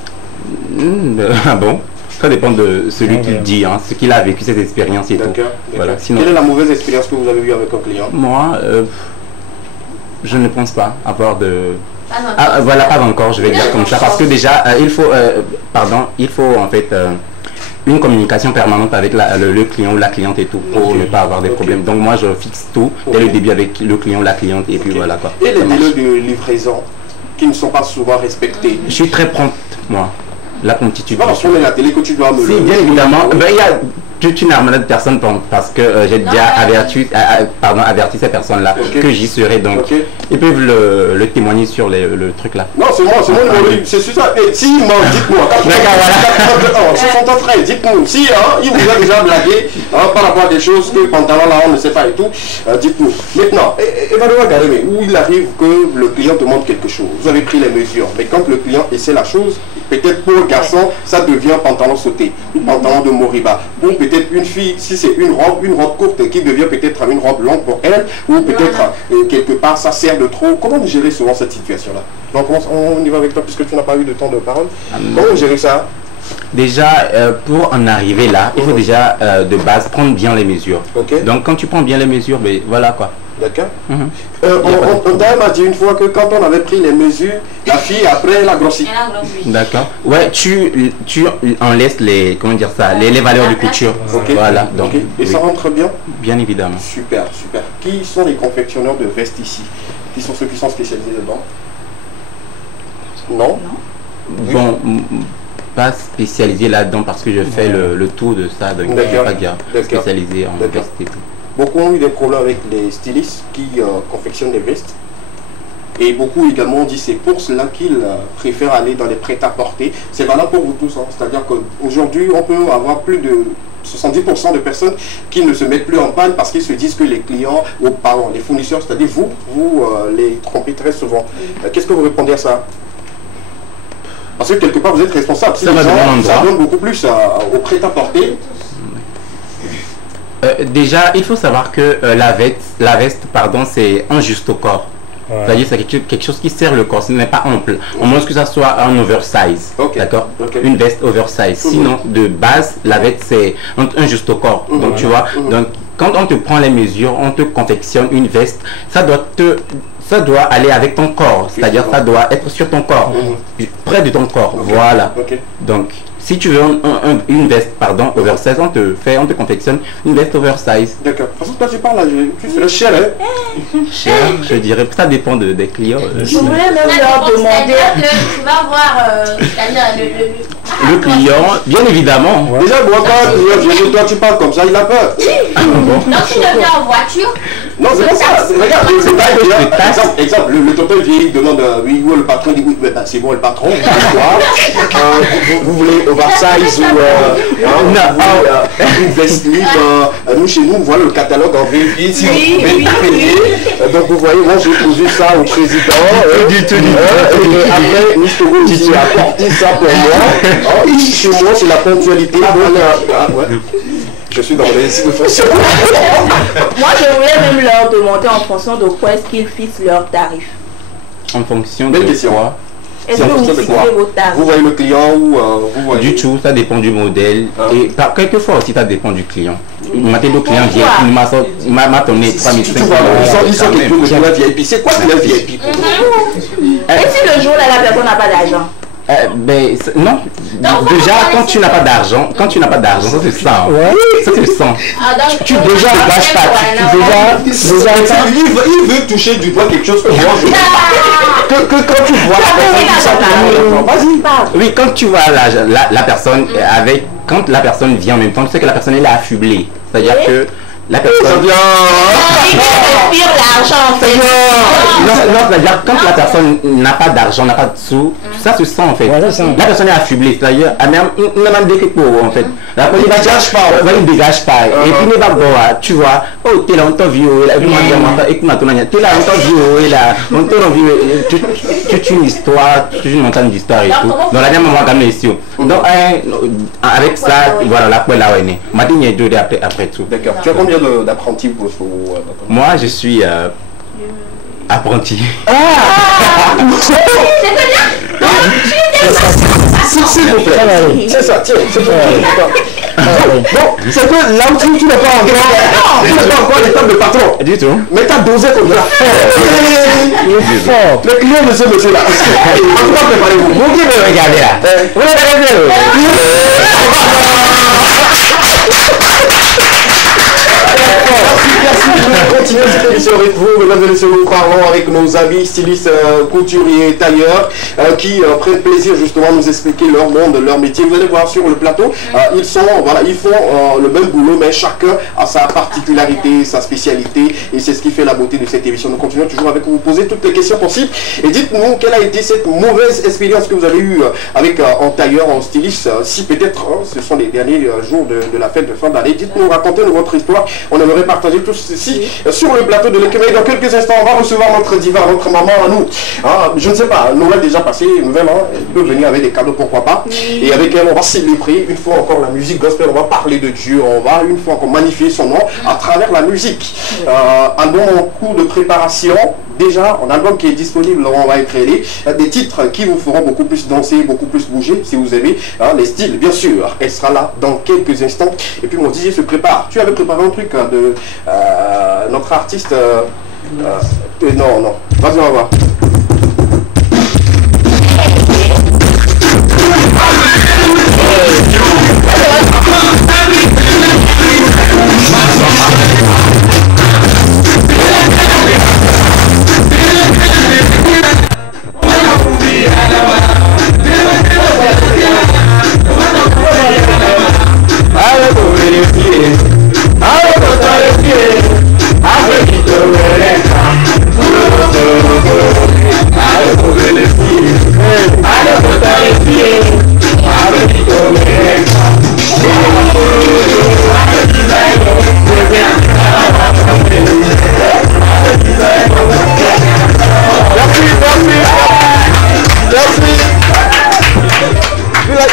Ah bon? Ça dépend de celui qui le dit, hein, ce qu'il a vécu, cette expérience et tout. Voilà. Sinon, quelle est la mauvaise expérience que vous avez eue avec un client? Moi, je ne pense pas avoir de... voilà, pas encore, je vais dire comme ça. Parce que déjà, il faut en fait une communication permanente avec le client ou la cliente et tout, pour ne pas avoir des problèmes. Donc moi, je fixe tout dès le début avec le client, la cliente, et puis voilà quoi. Et les délais de livraison qui ne sont pas souvent respectés? Je suis très prompt, moi. La promptitude. Non, sur la télé que tu dois me bien évidemment. Ben, il y a toute une armada de personnes parce que j'ai déjà averti ces personnes-là que j'y serai. Donc, ils peuvent le témoigner sur le truc là. Non, c'est moi, c'est mon numéro. C'est ça. Et si, dites-moi. D'accord, voilà. Ce sont ton frère, dites-nous. Si, il vous a déjà blagué par rapport à des choses que pantalon là, on ne sait pas et tout, dites-nous. Maintenant, Evadoua Garémé, où il arrive que le client demande quelque chose. Vous avez pris les mesures. Mais quand le client essaie la chose, peut-être pour un garçon, ça devient pantalon sauté, ou pantalon de Moriba. Ou peut-être une fille, si c'est une robe courte qui devient peut-être une robe longue pour elle, ou peut-être quelque part ça sert de trop. Comment vous gérez souvent cette situation-là? Donc on y va avec toi puisque tu n'as pas eu de temps de parole. Comment vous gérez ça? Déjà, pour en arriver là, il faut déjà de base prendre bien les mesures. Donc quand tu prends bien les mesures, ben, voilà quoi. D'accord. On m'a dit une fois que quand on avait pris les mesures, la fille après elle a grossi. D'accord. Ouais, tu en laisses les, comment dire ça, les valeurs de couture. Voilà. Donc. Et ça rentre bien? Bien évidemment. Super, super. Qui sont les confectionneurs de vestes ici? Qui sont ceux qui sont spécialisés dedans? Non. Bon, pas spécialisé là-dedans parce que je fais le tour de ça, donc pas dire spécialisé en veste et tout. Beaucoup ont eu des problèmes avec les stylistes qui confectionnent des vestes. Et beaucoup également ont dit c'est pour cela qu'ils préfèrent aller dans les prêt-à-porter. C'est valable pour vous tous. C'est-à-dire qu'aujourd'hui, on peut avoir plus de 70% de personnes qui ne se mettent plus en panne parce qu'ils se disent que les clients, ou pardon, les fournisseurs, c'est-à-dire vous les trompez très souvent. Qu'est-ce que vous répondez à ça? Parce que quelque part, vous êtes responsable. Si ça donne beaucoup plus au prêt-à-porter. Déjà, il faut savoir que la veste, c'est un juste au corps. C'est-à-dire c'est quelque chose qui sert le corps, ce n'est pas ample. Au moins que ça soit un oversize. D'accord. Une veste oversize. Sinon, de base, la veste, c'est un juste au corps. Donc, tu vois, donc, quand on te prend les mesures, on te confectionne une veste, ça doit aller avec ton corps. C'est-à-dire ça doit être sur ton corps, près de ton corps. Voilà. Donc, si tu veux une veste, oversize, on te confectionne une veste oversize. D'accord. Parce que toi tu parles là, tu fais le cher, hein? Cher, je dirais, ça dépend des clients. Je voulais même leur demander. Tu vas voir, le client, bien évidemment. Déjà, moi quand toi tu parles comme ça, il a peur. Donc tu le fais en voiture. Non, c'est pas ça. Regarde, exemple, le tonton vieil demande, oui, où est le patron? Il dit, oui, c'est bon, le patron. Vous voulez oversize ou une veste libre? Nous, chez nous, voilà le catalogue en vérité. Si vous pouvez payer. Donc, vous voyez, moi, j'ai posé ça au président. Après, Mr. Aussi a apporté ça pour moi. Chez moi, c'est la ponctualité. Je suis dans les sites de fonction. Moi, je voulais même leur demander en fonction de quoi est-ce qu'ils fixent leurs tarifs. En fonction de quoi? Est-ce que vous fixez vos tarifs? Vous voyez le client ou vous voyez... Du tout, ça dépend du modèle. Et quelquefois aussi, ça dépend du client. Maintenant, le client vient, il m'a donné 3500 €. Ils sont les plus de VIP. C'est quoi le VIP? Et si le jour là, la personne n'a pas d'argent? Non. Déjà, quand tu n'as pas d'argent, ça c'est ça. Ça c'est ça. Tu déjà ne gâches pas. Il veut toucher du doigt quelque chose que moi je que quand tu vois oui, quand tu vois la personne avec, quand la personne vient en même temps, tu sais que la personne elle est affublée. C'est-à-dire que la personne l'argent en fait. Non, c'est-à-dire quand la personne n'a pas d'argent, n'a pas de sous, ça se sent en fait. La personne est affublée, c'est-à-dire elle n'a même des quelque en fait. La personne ne dégage pas. Et puis tu vois, oh t'es là on t'a vu, t'es là on t'a vu, on t'a vu, toute une histoire, toute une montagne d'histoires et tout. Donc la dernière moment quand même ici. Donc avec ça, voilà la poêle là on est. Maintenant il y a deux après tout. D'accord. Tu as combien d'apprentis pour ce... Moi je suis apprenti. S'il vous plaît. C'est ça, tiens, c'est tout. Bon, c'est que là où tu n'as pas encore l'étape de patron. Du tout. Mais tu as dosé comme ça. Il est fort. Le client de ce monsieur là. En tout cas, préparez-vous. Vous qui me regardez là. Vous regardez. Merci, je vais continuer cette émission avec vous. Mesdames et messieurs, nous parlons avec nos amis stylistes, couturiers, tailleurs qui prennent plaisir justement à nous expliquer leur monde, leur métier. Vous allez voir sur le plateau, ils font le même boulot, mais chacun a sa particularité, sa spécialité, et c'est ce qui fait la beauté de cette émission. Nous continuons toujours avec vous, poser toutes les questions possibles et dites-nous quelle a été cette mauvaise expérience que vous avez eue avec un tailleur, un styliste, si peut-être ce sont les derniers jours de la fête de fin d'année. Dites-nous, racontez-nous votre histoire. On aimerait partager tout ceci sur le plateau de l'équipe. Dans quelques instants, on va recevoir notre diva, notre maman à nous. Je ne sais pas, Noël déjà passé, nouvelle, elle peut venir avec des cadeaux, pourquoi pas. Et avec elle, on va célébrer une fois encore la musique gospel, on va parler de Dieu, on va une fois encore magnifier son nom à travers la musique. Album en cours de préparation, déjà, un album qui est disponible, on va écrire des titres qui vous feront beaucoup plus danser, beaucoup plus bouger, si vous aimez les styles, bien sûr. Elle sera là dans quelques instants. Et puis mon DJ se prépare. Tu avais préparé un truc de notre artiste. Non. Vas-y, on va voir.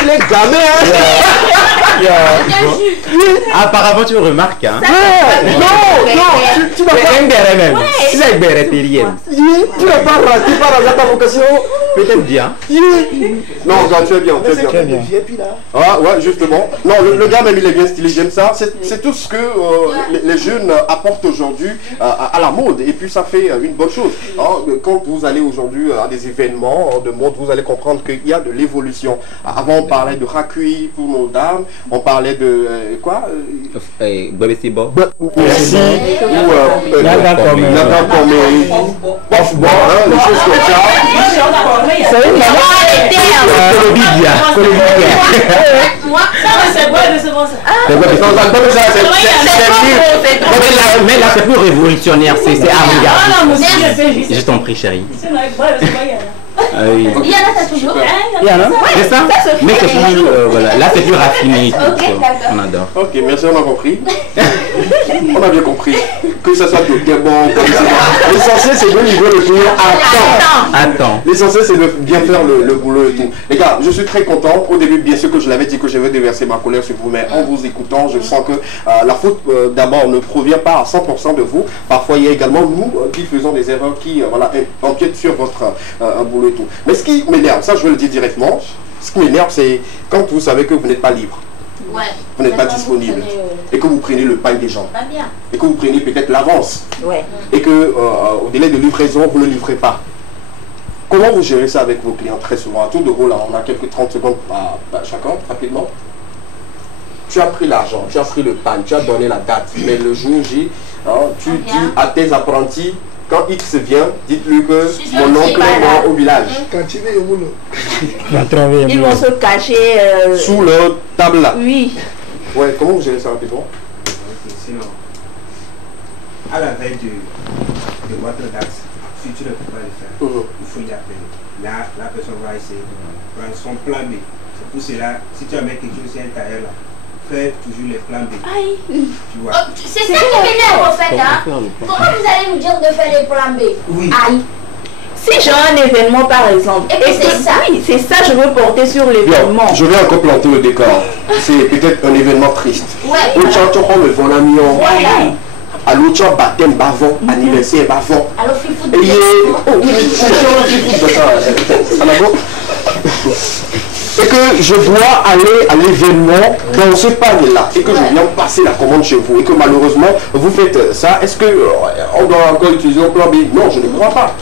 Il est gamé, apparemment tu remarques hein. Non, tu n'as pas même. Tu n'as pas ta vocation. Peut-être bien. Non, tu es bien. Ah ouais, justement. Non, le gars même il est bien stylé, j'aime ça. C'est tout ce que les jeunes apportent aujourd'hui à la mode. Et puis ça fait une bonne chose. Quand vous allez aujourd'hui à des événements de mode, vous allez comprendre qu'il y a de l'évolution. Avant on parlait de racui pour nos dames, on parlait de quoi Merci. Les choses comme ça. C'est une maman. Mais là, c'est plus révolutionnaire, c'est avant-gardiste. Je t'en prie, chérie. Il y en a ça toujours. Il y en a. C'est ça. Mais c'est plus, voilà, là c'est plus raffiné. On adore. Ok, merci, on a compris. On a bien compris. Que ça soit tout bon, comme ça. L'essentiel c'est de livrer le client à temps. L'essentiel c'est de bien faire le boulot et tout. Les gars, je suis très content. Au début, bien sûr que je l'avais dit que je vais déverser ma colère sur vous, mais en vous écoutant, je sens que la faute d'abord ne provient pas à 100% de vous. Parfois, il y a également nous qui faisons des erreurs qui voilà, empiètent sur votre boulot et tout. Mais ce qui m'énerve, ça je veux le dire directement, ce qui m'énerve c'est quand vous savez que vous n'êtes pas libre. Ouais, vous n'êtes pas disponible et que vous prenez le pain des gens et que vous prenez peut-être l'avance et que au délai de livraison vous ne le livrez pas. Comment vous gérez ça avec vos clients très souvent? À tour de rôle, on a quelques 30 secondes chacun, rapidement. Tu as pris l'argent, tu as pris le pain, tu as donné la date, mais le jour J, tu dis à tes apprentis, quand X vient, dites-lui que mon oncle est mort au village. Ils vont se cacher sous leur table là. Oui. Ouais, comment vous gérez ça rapidement? Sinon, à la veille de votre date, si tu ne peux pas le faire, il faut y appeler. Là, la personne va essayer de prendre son plan B. C'est pour cela, si tu as mis quelque chose sur un tailleur là, fais toujours les plans B. Aïe. Tu vois. C'est ça qui m'énerve en fait. Hein. Comment vous allez nous dire de faire les plans B? Oui. Aïe. Si j'ai un événement par exemple, et c'est ça. Oui, c'est ça je veux porter sur l'événement. Je vais encore planter le décor. C'est peut-être un événement triste. Ouais. Au chat, tu prends le vol à million. À l'autre, baptême bavon, anniversaire bavon. Alors, fifou de et que je dois aller à l'événement dans ce panier-là et que je viens passer la commande chez vous et que malheureusement vous faites ça, est-ce que on doit encore utiliser un plan B? Non, je ne crois pas.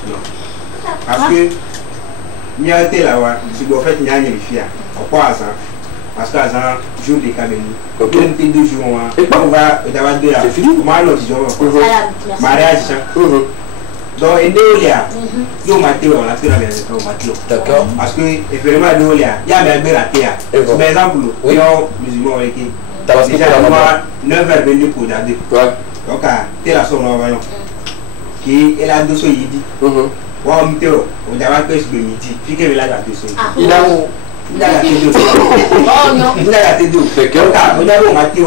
Parce que il y a été là-bas, si vous faites il y a une fille, pourquoi ça? Parce que ça jour des cabines, donc 2 jours, on va d'avoir deux là. C'est fini. Moi, l'autre jour, mariage, donc et deux là, yo matin on a fait la maison au matin. D'accord. Parce que vraiment deux là, il y a même la terre. Par exemple, oui, musulman avec qui. Déjà 9h22 pour d'aller. Donc t'es la somme en voyant. Qui est là deux il dit. On va faire ce midi. Puis que là la deux. Il a il a la tête d'eau. Oh non. Il a la tête d'eau. D'accord. On a au matin.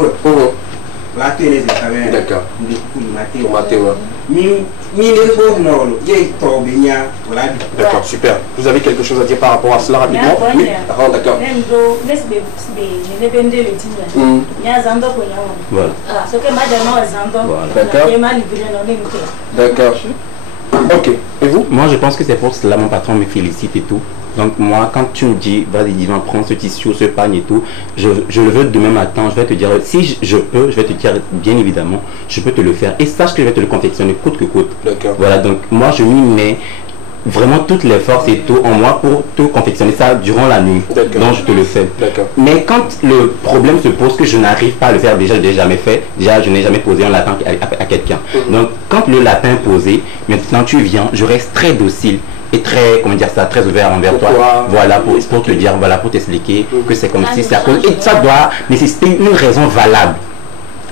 La télé c'est ça. D'accord. Au matin. D'accord, super. Vous avez quelque chose à dire par rapport à cela rapidement? Oui, d'accord. D'accord. Ok. Et vous? Moi, je pense que c'est pour cela mon patron me félicite et tout. Donc moi, quand tu me dis, vas-y, dis-moi, prends ce tissu, ce pagne et tout, je le veux demain matin, je vais te dire, si je peux, je vais te dire, bien évidemment, je peux te le faire. Et sache que je vais te le confectionner coûte que coûte. D'accord. Voilà, donc moi, je m'y mets vraiment toutes les forces et tout en moi pour te confectionner ça durant la nuit. Donc je te le fais. Mais quand le problème se pose que je n'arrive pas à le faire, déjà je n'ai jamais fait, déjà je n'ai jamais posé un lapin à quelqu'un. Donc quand le lapin est posé, maintenant tu viens, je reste très docile et très, comment dire ça, très ouvert envers toi. Voilà, pour te dire, voilà, pour t'expliquer que c'est comme si c'est à cause. Et ça doit nécessiter une raison valable.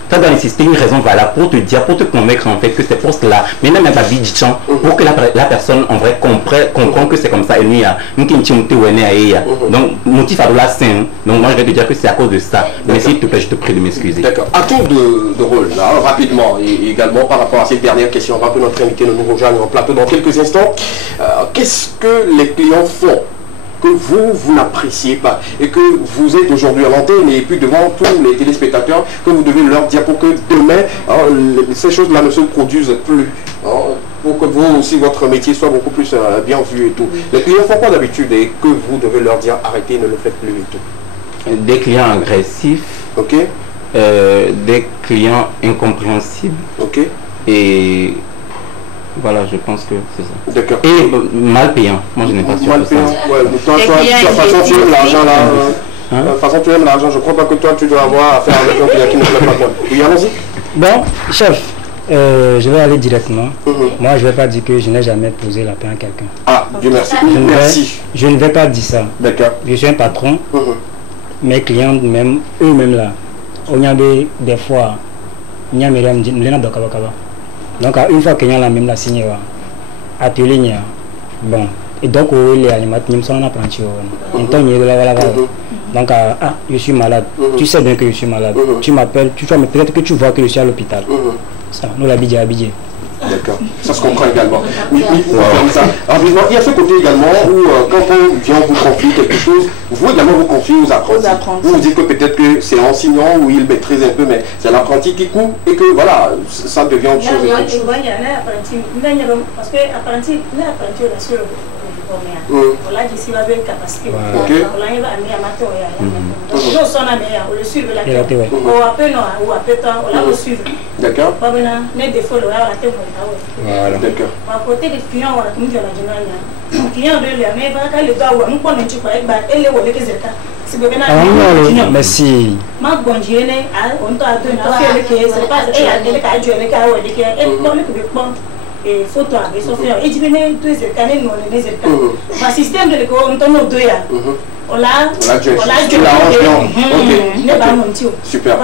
Ça doit nécessaiter une raison valable pour te dire, pour te convaincre en fait que c'est pour cela. Mais même à Bidjichan, pour que la personne en vrai comprenne que c'est comme ça. Et lui, donc, motif à la scène. Donc, moi, je vais te dire que c'est à cause de ça. Mais s'il te plaît, je te prie de m'excuser. D'accord. À tour de rôle, là, rapidement, et également par rapport à cette dernière question, on va que notre invité nous rejoigne en plateau dans quelques instants. Qu'est-ce que les clients font que vous n'appréciez pas et que vous êtes aujourd'hui à l'antenne et puis devant tous les téléspectateurs que vous devez leur dire pour que demain ces choses-là ne se produisent plus, pour que vous aussi votre métier soit beaucoup plus bien vu et tout. Les clients font quoi d'habitude et que vous devez leur dire arrêtez, ne le faites plus et tout? Des clients agressifs, des clients incompréhensibles, et voilà, je pense que c'est ça. D'accord. Et mal payant. Moi, je n'ai pas sûr mal payant. Ouais, de toute façon, tu aimes l'argent là. De toute façon, tu aimes l'argent. Je crois pas que toi, tu dois avoir affaire avec un client qui ne plaît pas bien. Oui, allons-y. Bon, chef, je vais aller directement. Moi, je ne vais pas dire que je n'ai jamais posé la paix à quelqu'un. Ah, Dieu merci. Merci. Je ne vais pas dire ça. D'accord. Je suis un patron. Mes clients, même eux-mêmes là, on y a des fois, il y a Myriam dit, donc une fois qu'il y a la même la signé, atelier, bon, et donc il est animateur, il me semble apprenti, donc je suis malade, tu sais bien que je suis malade, tu m'appelles, tu vois, mais peut-être que tu vois que je suis à l'hôpital, ça, nous l'habillons, habillé. D'accord, ça se comprend également. Oui, ça. Alors, il y a ce côté également où quand on vient vous confier quelque chose, vous également vous confiez aux apprentis. Vous vous dites que peut-être que c'est enseignant où il maîtrise un peu, mais c'est l'apprenti qui coupe et que voilà, ça devient autre chose. Il y a l'apprenti, parce que l'apprenti, on a sur voilà, je la belle capacité. On l'a mis à matin, on s'en a mis, on le suit la tête. On appelle, on l'a suivre. D'accord. Pas bien, les défauts, on l'a tête. Voilà, d'accord. À côté des clients, on a tout mis à la journée. Client de lui, mais quand le gars, on nous prend un petit peu, et les volets que c'est ça. C'est bien. Merci. Ma bonne on t'a donné un fait que c'est pas, et elle a dû aller à l'école, et photo avec son frère. Et tu venais tous les canaux, nous les états. Ma système de l'école, on t'en a deux. On l'a super.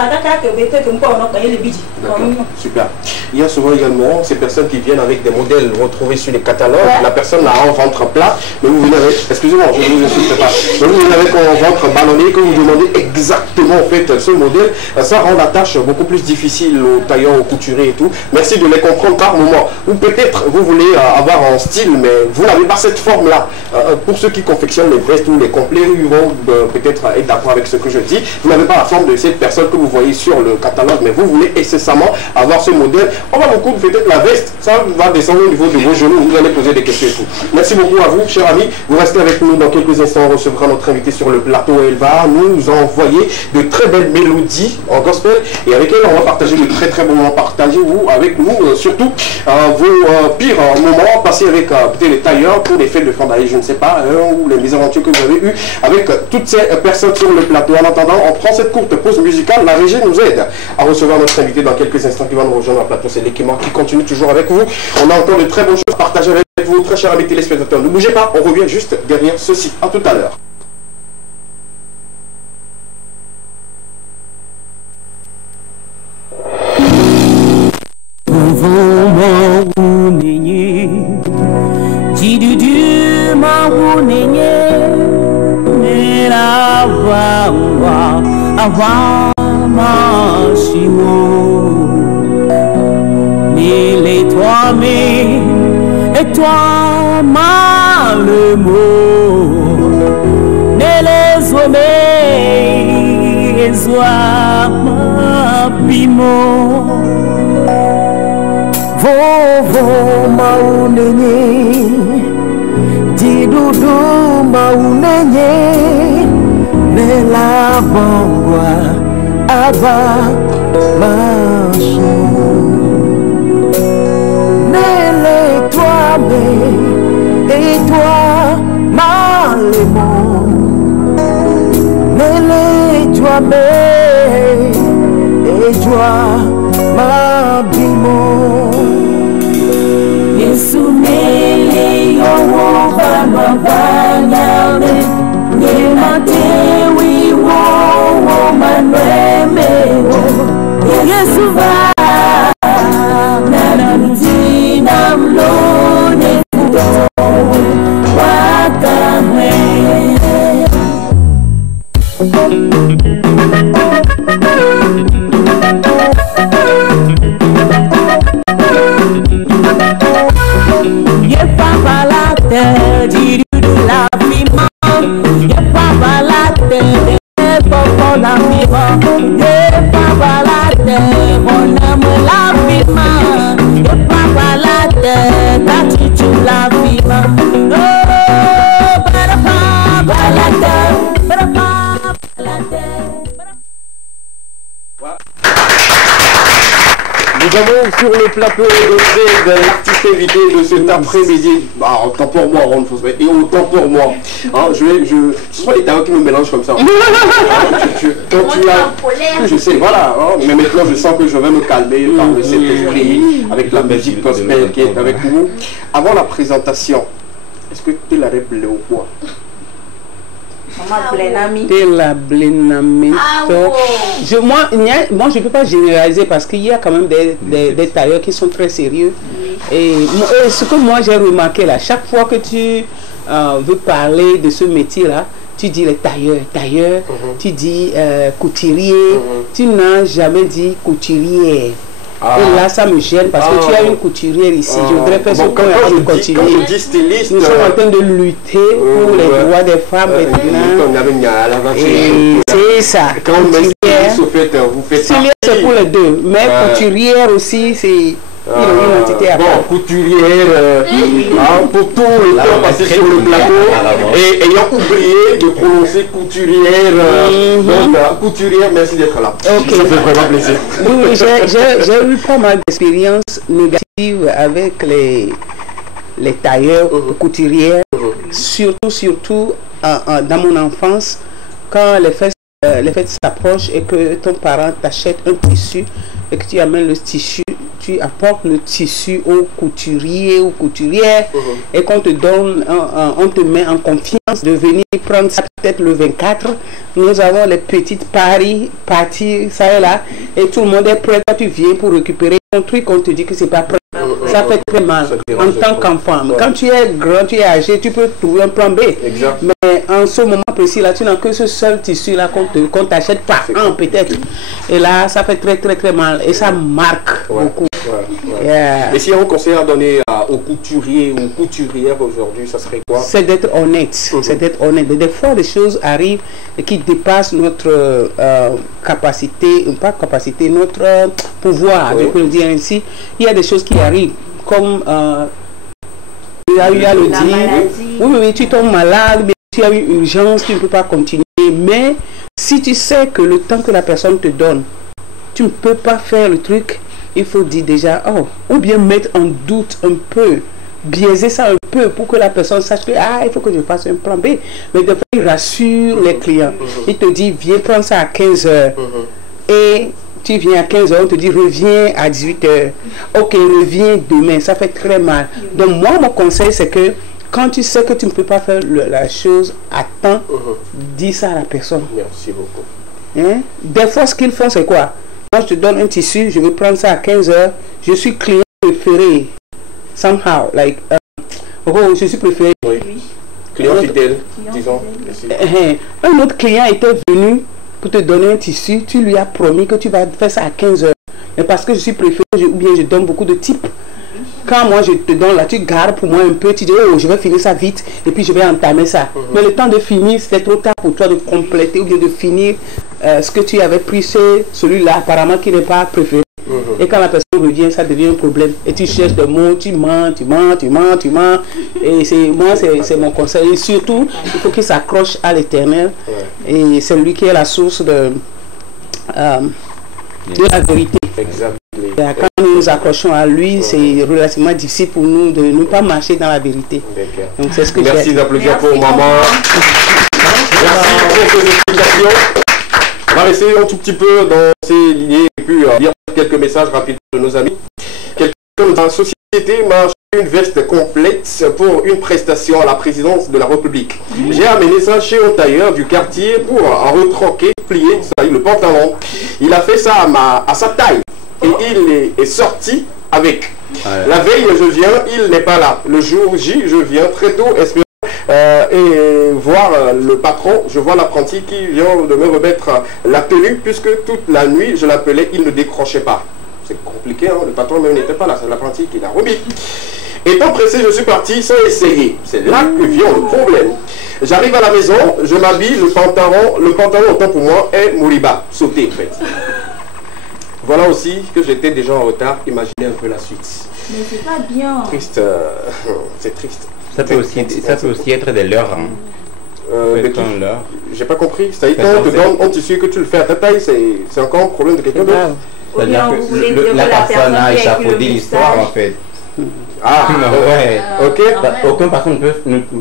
Super. Il y a souvent également ces personnes qui viennent avec des modèles retrouvés sur les catalogues. La personne a un ventre plat, mais vous venez avec, excusez-moi, je ne vous insulte pas, mais vous venez avec un ventre ballonné que vous demandez exactement en fait ce modèle. Ça rend la tâche beaucoup plus difficile aux tailleurs, aux couturiers et tout. Merci de les comprendre par moment. Ou peut-être vous voulez avoir un style, mais vous n'avez pas cette forme-là. Pour ceux qui confectionnent les vestes ou les complets, ils vont peut-être être d'accord avec ce que je dis. Vous n'avez pas la forme de cette personne que vous voyez sur le catalogue, mais vous voulez incessamment avoir ce modèle. On va vous coudre peut-être la veste, ça va descendre au niveau de vos genoux, vous allez poser des questions et tout. Merci beaucoup à vous, chers amis. Vous restez avec nous dans quelques instants, on recevra notre invité sur le plateau. Elle va nous envoyer de très belles mélodies en gospel et avec elle, on va partager de très bons moments. Partagez-vous avec nous, surtout vos pires moments passés avec peut-être les tailleurs pour les fêtes de fin d'année, je ne sais pas, ou les mésaventures que vous avez eues avec toutes ces personnes sur le plateau. En attendant, on prend cette courte pause musicale. La régie nous aide à recevoir notre invité dans quelques instants qui va nous rejoindre au plateau. C'est l'équipement qui continue toujours avec vous. On a encore de très bonnes choses à partager avec vous, très chers amis téléspectateurs. Ne bougez pas, on revient juste derrière ceci. À tout à l'heure. Et toi, le mot, ne les hommes, ma bimo, vovo maunenye, didudu maunenye, ne la bangwa, aba macho. Et toi, ma lémon, mêlé toi, et toi, ma bimon. Yesu mêlé, yo, va, ye mate, oui, wo, manueme, Yesu va. Nous avons sur le plateau de l'artiste invité de cet après-midi, autant pour moi, Ron Fosbet, et autant pour moi. Hein, ce sont les tarots qui me mélangent comme ça. Je sais, voilà. Hein, mais maintenant, je sens que je vais me calmer par cet esprit avec la musique gospel qui est avec nous. Avant la présentation, est-ce que tu es la rêve ou quoi? De la blénamito. Moi, je ne peux pas généraliser parce qu'il y a quand même des tailleurs qui sont très sérieux. Et ce que moi j'ai remarqué là, chaque fois que tu veux parler de ce métier-là, tu dis les tailleurs, tu dis couturier, tu n'as jamais dit couturière. Et là, ça me gêne parce que tu as une couturière ici. Je voudrais faire ce point avant de continuer. Quand je dis styliste, nous sommes en train de lutter pour les droits des femmes maintenant. C'est ça. Quand vous faites c'est pour les deux. Mais couturière aussi, c'est... une entité à part. Couturière, pour tout le temps passé sur le plateau et ayant oublié de prononcer couturière. Donc, couturière, merci d'être là. Ça fait vraiment plaisir. Oui, j'ai eu pas mal d'expériences négatives avec les tailleurs, couturières, surtout dans mon enfance, quand les fêtes s'approchent et que ton parent t'achète un tissu et que tu amènes le tissu, tu apportes le tissu au couturier ou couturière et qu'on te donne, on te met en confiance de venir prendre ça peut-être le 24. Nous avons les petites parties, ça et là, et tout le monde est prêt. Quand tu viens pour récupérer ton truc, on te dit que c'est pas prêt. Ça fait très mal en tant qu'enfant. Quand tu es grand, tu es âgé, tu peux trouver un plan B. Mais en ce moment précis là, tu n'as que ce seul tissu là qu'on t'achète par an peut-être. Et là, ça fait très mal et ça marque beaucoup. Et si on conseille à donner aux couturiers ou couturières aujourd'hui, ça serait quoi? C'est d'être honnête. C'est d'être honnête. Des fois, des choses arrivent qui dépassent notre capacité, pas capacité, notre pouvoir, je peux le dire ainsi. Il y a des choses qui arrivent, comme il y a eu à le dire. Oui, tu tombes malade, mais tu as une urgence, tu ne peux pas continuer. Mais si tu sais que le temps que la personne te donne, tu ne peux pas faire le truc, il faut dire déjà, ou bien mettre en doute un peu, biaiser ça un peu pour que la personne sache que, il faut que je fasse un plan B. Mais des fois, il rassure les clients. Il te dit, viens prendre ça à 15 h. Et tu viens à 15 h, on te dit, reviens à 18 h. Ok, reviens demain. Ça fait très mal. Donc, moi, mon conseil, c'est que quand tu sais que tu ne peux pas faire la chose à temps, dis ça à la personne. Merci beaucoup. Des fois, ce qu'ils font, c'est quoi? Moi, je te donne un tissu, je vais prendre ça à 15 h. Je suis client préféré. Somehow, like, je suis préféré. Oui. Client fidèle, disons. Un autre client était venu pour te donner un tissu. Tu lui as promis que tu vas faire ça à 15 h. Mais parce que je suis préféré, ou bien je donne beaucoup de types. Quand moi je te donne là, tu gardes pour moi un peu, tu dis, je vais finir ça vite et puis je vais entamer ça. Mais le temps de finir, c'était trop tard pour toi de compléter ou bien de finir ce que tu avais pris, c'est celui-là apparemment qui n'est pas préféré. Et quand la personne revient, ça devient un problème. Et tu cherches des mots, tu mens. Et c'est mon conseil. Et surtout, il faut qu'il s'accroche à l'Éternel. Et c'est lui qui est la source de la vérité. Quand nous nous accrochons à lui, c'est relativement difficile pour nous de ne pas marcher dans la vérité. Donc c'est ce que merci d'applaudir pour maman. Merci pour ces explications. On va rester un tout petit peu dans ces lignées et puis lire quelques messages rapides de nos amis. Quelqu'un dans la société m'a acheté une veste complète pour une prestation à la présidence de la République. J'ai amené ça chez un tailleur du quartier pour en retroquer, plier le pantalon. Il a fait ça à sa taille et il est sorti avec. La veille, je viens, il n'est pas là. Le jour J, je viens très tôt, espérant et voir le patron. Je vois l'apprenti qui vient de me remettre la tenue puisque toute la nuit, je l'appelais, il ne décrochait pas. C'est compliqué, le patron même n'était pas là, c'est l'apprenti qui l'a remis. Étant pressé, je suis parti sans essayer. C'est là que vient le problème. J'arrive à la maison, je m'habille, le pantalon autant pour moi est Moriba, sauté en fait. Voilà aussi que j'étais déjà en retard, imaginez un peu la suite. Mais c'est pas bien. Triste, c'est triste. Ça peut aussi être des leurres. J'ai pas compris. C'est-à-dire quand on te donne un tissu que tu le fais à ta taille, c'est encore un problème de quelqu'un d'autre. C'est-à-dire que la personne a échafaudé l'histoire en fait. Ok. Aucun patron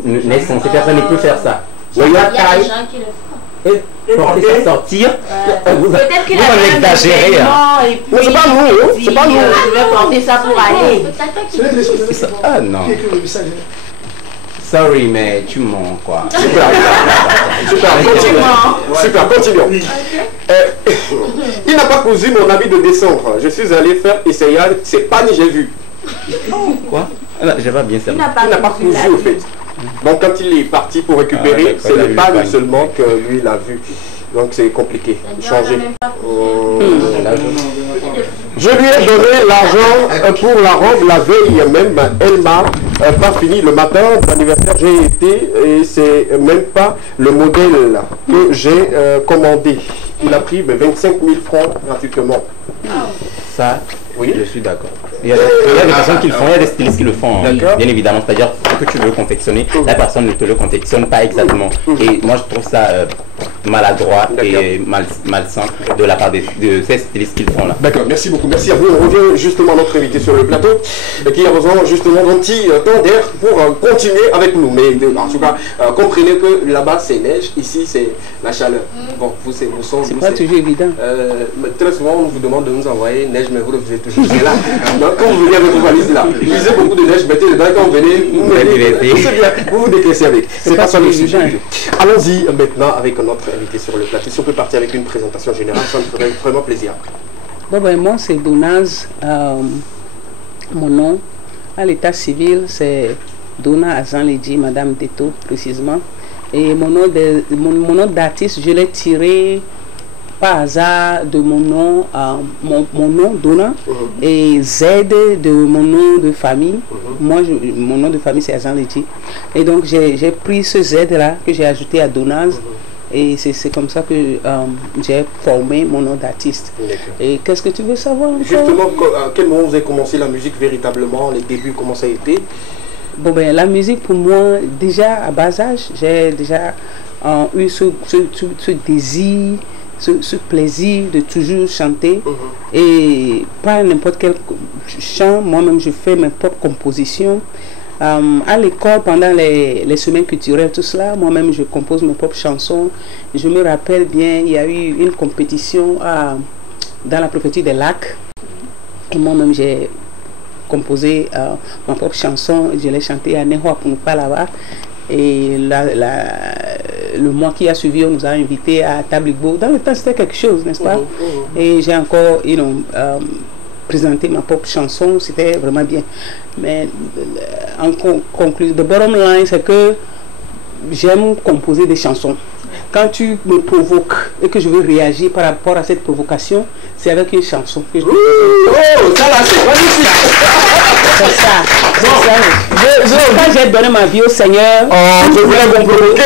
n'est censé faire ça, ne peut faire ça. Il y a des gens qui le font. Et forcer ça sortir, peut-être qu'il a exagéré. Mais c'est pas nous, c'est pas nous. Je vais porter ça pour aller. Ah non. Sorry, mais tu mens, quoi. Super. Super, continuons. Il n'a pas cousu mon habit de décembre. Je suis allé faire essayage, c'est pas ni j'ai vu. Quoi? J'ai pas bien ça. Il n'a pas cousu, au fait. Donc, quand il est parti pour récupérer, c'est le panne seulement que lui, il a vu. Donc, c'est compliqué. Changer. Je lui ai donné l'argent pour la robe la veille même. Elle m'a pas fini le matin d'anniversaire. J'ai été et c'est même pas le modèle que j'ai commandé. Il a pris 25 000 francs gratuitement. Ça, oui, je suis d'accord. Il y a des personnes qui le font, il y a des stylistes qui le font, hein, bien évidemment. C'est-à-dire que tu veux confectionner, la personne ne te le confectionne pas exactement. Et moi, je trouve ça maladroit et malsain de la part de ces stylistes qui le font là. D'accord, merci beaucoup. Merci à vous. On revient justement à notre invité sur le plateau qui a besoin justement d'un petit temps d'air pour continuer avec nous. Mais en tout cas, comprenez que là-bas c'est neige, ici c'est la chaleur. Bon, vous c'est c'est pas toujours évident. Très souvent on vous demande de nous envoyer neige, mais vous êtes toujours là. Donc quand vous venez avec vos valises là, vous lisez beaucoup de neige, mettez dedans, quand vous venez, vous décaissez avec. C'est pas ça le sujet. Allons-y maintenant avec notre invité sur le plateau. Si on peut partir avec une présentation générale, ça me ferait vraiment plaisir. Bon, ben, moi c'est Donaz, mon nom à l'état civil c'est Dona Azan Ledji, Madame Teto précisément. Et mon nom d'artiste, je l'ai tiré par hasard de mon nom, mon nom Dona, et Z de mon nom de famille. Moi, mon nom de famille c'est Azan Ledji. Et donc j'ai pris ce Z là que j'ai ajouté à Donaz. Et c'est comme ça que j'ai formé mon nom d'artiste. Et qu'est-ce que tu veux savoir encore? Justement, à quel moment vous avez commencé la musique véritablement, les débuts, comment ça a été? Bon ben la musique pour moi, déjà à bas âge, j'ai déjà eu ce désir, ce plaisir de toujours chanter. Et pas n'importe quel chant, moi-même je fais mes propres compositions. À l'école, pendant les semaines culturelles, tout cela, moi-même je compose mes propres chansons. Je me rappelle bien, il y a eu une compétition dans la préfecture des Lacs. Et moi-même j'ai composé ma propre chanson. Je l'ai chantée à Nehoa pour nous pas là-bas. Et le mois qui a suivi, on nous a invités à Tabligbo. Dans le temps, c'était quelque chose, n'est-ce pas? Et j'ai encore, présenter ma propre chanson, c'était vraiment bien. Mais en conclusion, the bottom line, c'est que j'aime composer des chansons. Quand tu me provoques et que je veux réagir par rapport à cette provocation, c'est avec une chanson que je... Oh, ça là, c'est magnifique. C'est ça. Quand j'ai donné ma vie au Seigneur... Oh, je voulais vous provoquer.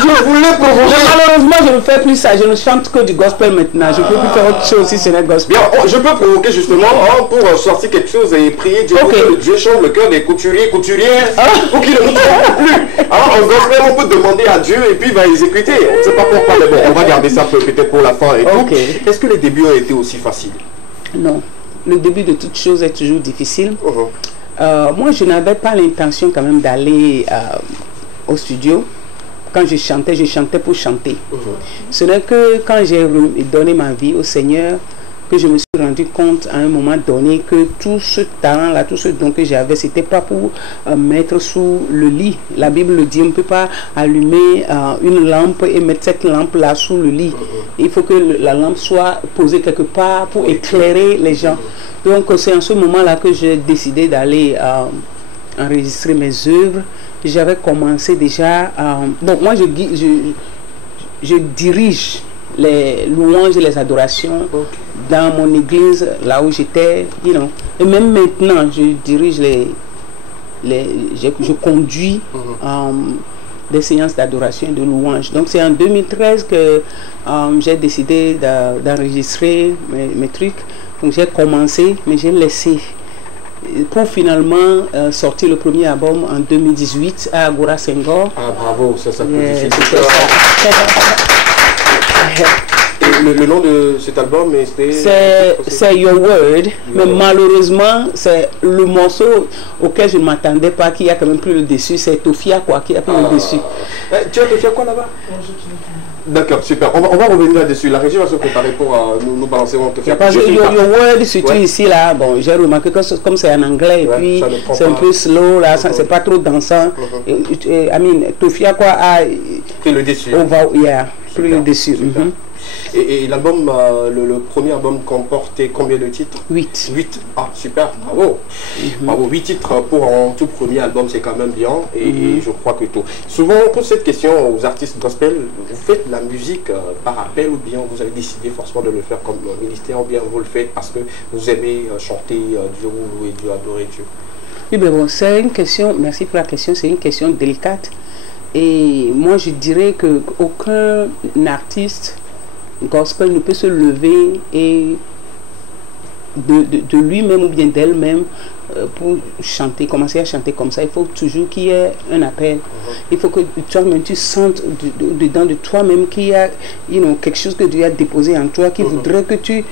Je voulais provoquer. Malheureusement, je ne fais plus ça. Je ne chante que du gospel maintenant. Je ne peux plus faire autre chose si ce n'est gospel. Bien, je peux provoquer justement pour sortir quelque chose et prier Dieu pour que Dieu change le cœur des couturiers, couturières, pour qu'ils ne nous trompent plus. Alors, en gospel, on peut demander à Dieu et puis il va exécuter. On ne sait pas pourquoi, mais bon, on va garder ça peut-être pour la fin. Est-ce que les débuts ont été aussi faciles? Non. Le début de toute chose est toujours difficile. Moi, je n'avais pas l'intention quand même d'aller au studio. Quand je chantais pour chanter. Ce n'est que quand j'ai donné ma vie au Seigneur que je me suis rendu compte à un moment donné que tout ce talent-là, tout ce don que j'avais, c'était pas pour mettre sous le lit. La Bible le dit, on ne peut pas allumer une lampe et mettre cette lampe-là sous le lit. Il faut que la lampe soit posée quelque part pour éclairer les gens. Donc c'est en ce moment-là que j'ai décidé d'aller enregistrer mes œuvres. J'avais commencé déjà... bon, moi je dirige les louanges et les adorations dans mon église, là où j'étais, et même maintenant, je dirige je conduis des séances d'adoration et de louanges. Donc c'est en 2013 que j'ai décidé d'enregistrer mes trucs. Donc j'ai commencé, mais j'ai laissé pour finalement sortir le premier album en 2018 à Agora Senghor. Ah bravo, ça peut Et le nom de cet album, c'est Your Word, mais malheureusement, c'est le morceau auquel je ne m'attendais pas, qui a quand même pris le dessus, c'est Tofia quoi, qui a pris le dessus. Tu as Tofia quoi là-bas? D'accord, super. On va revenir là-dessus. La régie va se préparer pour nous balancer. On te fait. Surtout ici, là, bon, j'ai remarqué que comme c'est en anglais, et puis c'est un peu slow, là, c'est pas trop dansant. Tofia, quoi, a pris le dessus. Pris le dessus. Et l'album, le premier album comportait combien de titres? 8. 8. Ah, super, bravo. Bravo, 8 titres pour un tout premier album, c'est quand même bien. Et je crois que tout. Souvent, on pose cette question aux artistes gospel, vous faites la musique par appel ou bien vous avez décidé forcément de le faire comme ministère ou bien vous le faites parce que vous aimez chanter Dieu, louer Dieu, adorer Dieu? Oui, mais bon, c'est une question, merci pour la question, c'est une question délicate. Et moi, je dirais qu'aucun artiste gospel ne peut se lever et de lui-même ou bien d'elle-même pour chanter, commencer à chanter comme ça. Il faut toujours qu'il y ait un appel. Il faut que toi-même tu sentes dedans de toi-même qu'il y a quelque chose que Dieu a déposé en toi, qui voudrait que tu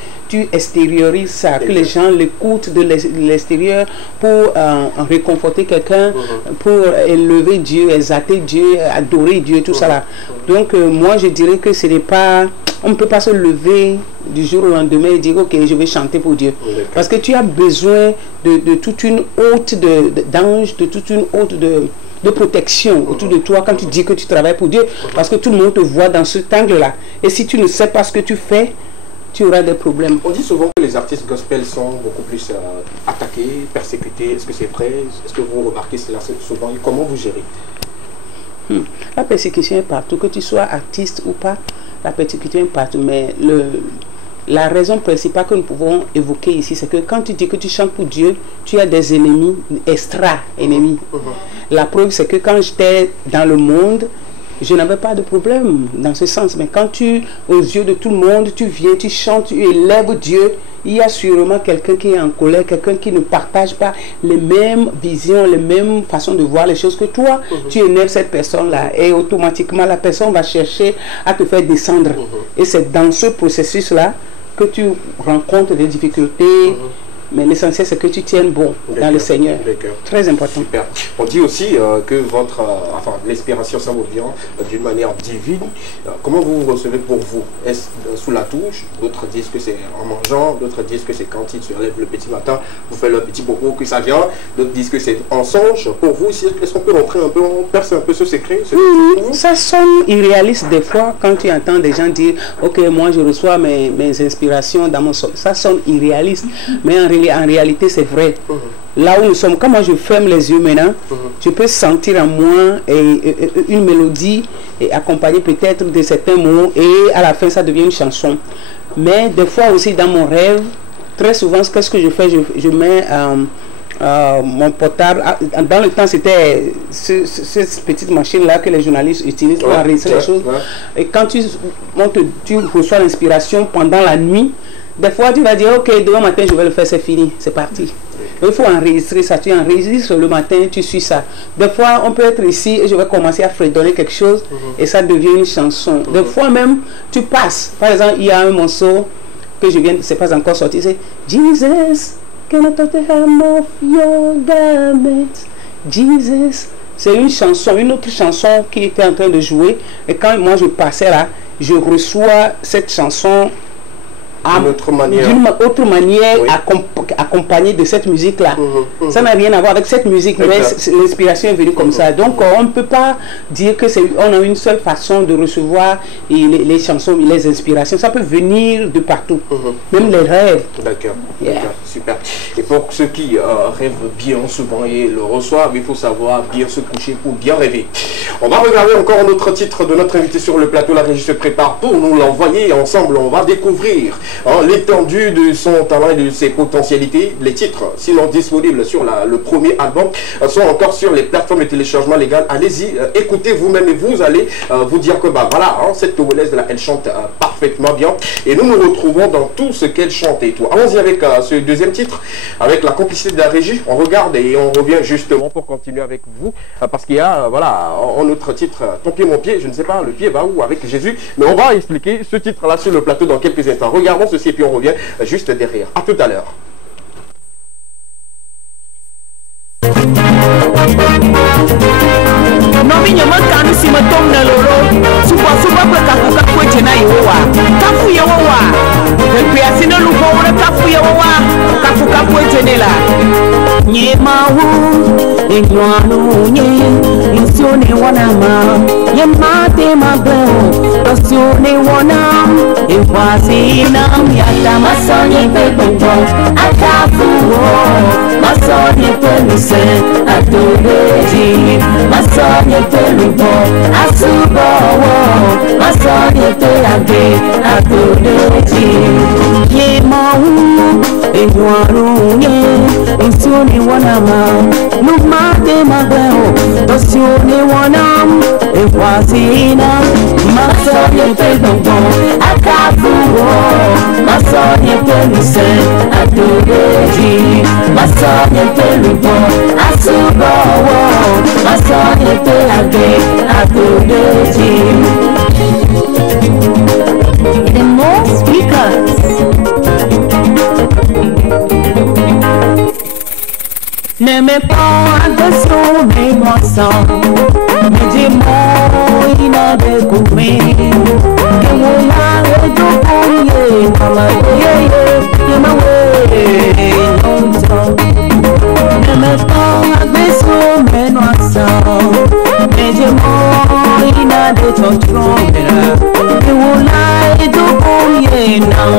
extériorises ça, que les gens l'écoutent de l'extérieur pour réconforter quelqu'un, pour élever Dieu, exalter Dieu, adorer Dieu, tout ça là. Donc moi je dirais que ce n'est pas... On ne peut pas se lever du jour au lendemain et dire ok, je vais chanter pour Dieu. Parce que tu as besoin de toute une hôte d'anges, de toute une hôte de protection autour de toi quand tu dis que tu travailles pour Dieu. Parce que tout le monde te voit dans cet angle-là. Et si tu ne sais pas ce que tu fais, tu auras des problèmes. On dit souvent que les artistes gospel sont beaucoup plus attaqués, persécutés. Est-ce que c'est vrai? Est-ce que vous remarquez cela souvent? Et comment vous gérez? La persécution est partout, que tu sois artiste ou pas, la persécution est partout. Mais la raison principale que nous pouvons évoquer ici, c'est que quand tu dis que tu chantes pour Dieu, tu as des ennemis, extra-ennemis. La preuve, c'est que quand j'étais dans le monde, je n'avais pas de problème dans ce sens. Mais quand aux yeux de tout le monde, tu viens, tu chantes, tu élèves Dieu, il y a sûrement quelqu'un qui est en colère, quelqu'un qui ne partage pas les mêmes visions, les mêmes façons de voir les choses que toi. Tu énerves cette personne-là et automatiquement la personne va chercher à te faire descendre. Et c'est dans ce processus-là que tu rencontres des difficultés. Mais l'essentiel, c'est que tu tiennes bon dans le Seigneur. Très important. Super. On dit aussi que l'inspiration, ça vous vient d'une manière divine. Comment vous recevez pour vous? Est-ce sous la touche? D'autres disent que c'est en mangeant. D'autres disent que c'est quand il se lève le petit matin, vous faites le petit bobo que ça vient. D'autres disent que c'est en songe. Pour vous, est-ce qu'on peut rentrer un peu, percer un peu ce secret? Ça sonne irréaliste des fois quand tu entends des gens dire « Ok, moi je reçois mes inspirations dans mon son ». Ça sonne irréaliste. Mais en réalité, c'est vrai. Là où nous sommes, quand moi je ferme les yeux maintenant, je peux sentir en moi une mélodie et accompagner peut-être de certains mots et à la fin ça devient une chanson. Mais des fois aussi dans mon rêve, très souvent, qu'est-ce que je fais? Je mets mon portable. Dans le temps, c'était cette petite machine-là que les journalistes utilisent pour enregistrer les choses. Et quand tu reçois l'inspiration pendant la nuit, des fois, tu vas dire, ok, demain matin, je vais le faire, c'est fini, c'est parti. Il faut enregistrer ça, tu enregistres le matin, tu suis ça. Des fois, on peut être ici et je vais commencer à fredonner quelque chose et ça devient une chanson. Des fois même, tu passes. Par exemple, il y a un morceau que je viens, c'est pas encore sorti, c'est Jesus, can I touch the hem of your garment? Jesus. C'est une chanson, une autre chanson qui était en train de jouer. Et quand moi je passais là, je reçois cette chanson d'une autre manière accompagnée de cette musique-là. Ça n'a rien à voir avec cette musique, mais l'inspiration est venue comme ça. Donc on ne peut pas dire que on a une seule façon de recevoir les chansons, les inspirations. Ça peut venir de partout, même les rêves. D'accord, super. Et pour ceux qui rêvent bien souvent et le reçoivent, il faut savoir bien se coucher pour bien rêver. On va regarder encore un autre titre de notre invité sur le plateau. La régie se prépare pour nous l'envoyer et ensemble on va découvrir l'étendue de son talent et de ses potentialités. Les titres, sinon disponibles sur le premier album, sont encore sur les plateformes de téléchargement légal. Allez-y, écoutez vous-même et vous allez vous dire que voilà, cette Togolaise là, elle chante parfaitement bien. Et nous nous retrouvons dans tout ce qu'elle chante et tout. Allons-y avec ce deuxième titre, avec la complicité de la régie. On regarde et on revient justement pour continuer avec vous, parce qu'il y a, un autre titre, Ton pied, mon pied, je ne sais pas, le pied va où avec Jésus, mais on va expliquer ce titre-là sur le plateau dans quelques instants. Regardons ceci et puis on revient juste derrière. À tout à l'heure. Nomi nyama kanu si matom na lolo. Suba pe kafuka kweche na yewa. Kafu yewa. Ekpe asino lupo ure kafu yewa. Kafuka kweche nela. Nye mawu, enyonu nye. Insione wanama. Ye mate magbeo. Dosione wanam. Ewazinam. Yata masonye pebongo. Akafuwo. Masonye peluse. Adobeji. Masonye pelubo. Asubowo. Masonye pelage. Adobeji. Ye mawu. Enyonu nye. Insione wanama. Numate magbeo. Dosione wanam. Ekwazina. Masonye pelongo. Akafuwo. Masonye peluse. Adobeji. Masonye pelubo. Asubowo. Masonye pelage. Adobeji. The more speakers. Ne me prends attention, mais moi sans. Me dis-moi, il a découvert que mon âme est au premier. Mama, longtemps. Ne me prends attention, mais moi sans. Me dis-moi, il a découvert que mon âme est au premier. Non,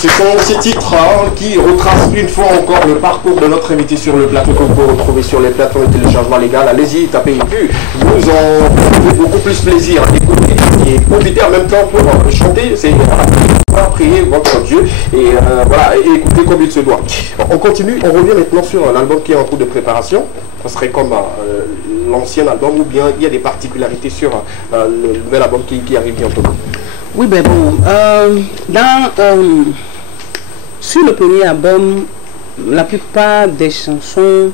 Ce sont ces titres qui retracent une fois encore le parcours de notre invité sur le plateau que vous pouvez retrouver sur les plateformes de téléchargement légal. Allez-y, tapez plus. Vous en avez beaucoup plus plaisir à écouter et profiter en même temps pour chanter. C'est prier votre Dieu et voilà, et écouter comme il se doit. On continue, on revient maintenant sur l'album qui est en cours de préparation. Ça serait comme l'ancien album ou bien il y a des particularités sur le nouvel album qui arrive bientôt. Oui, ben bon, sur le premier album, la plupart des chansons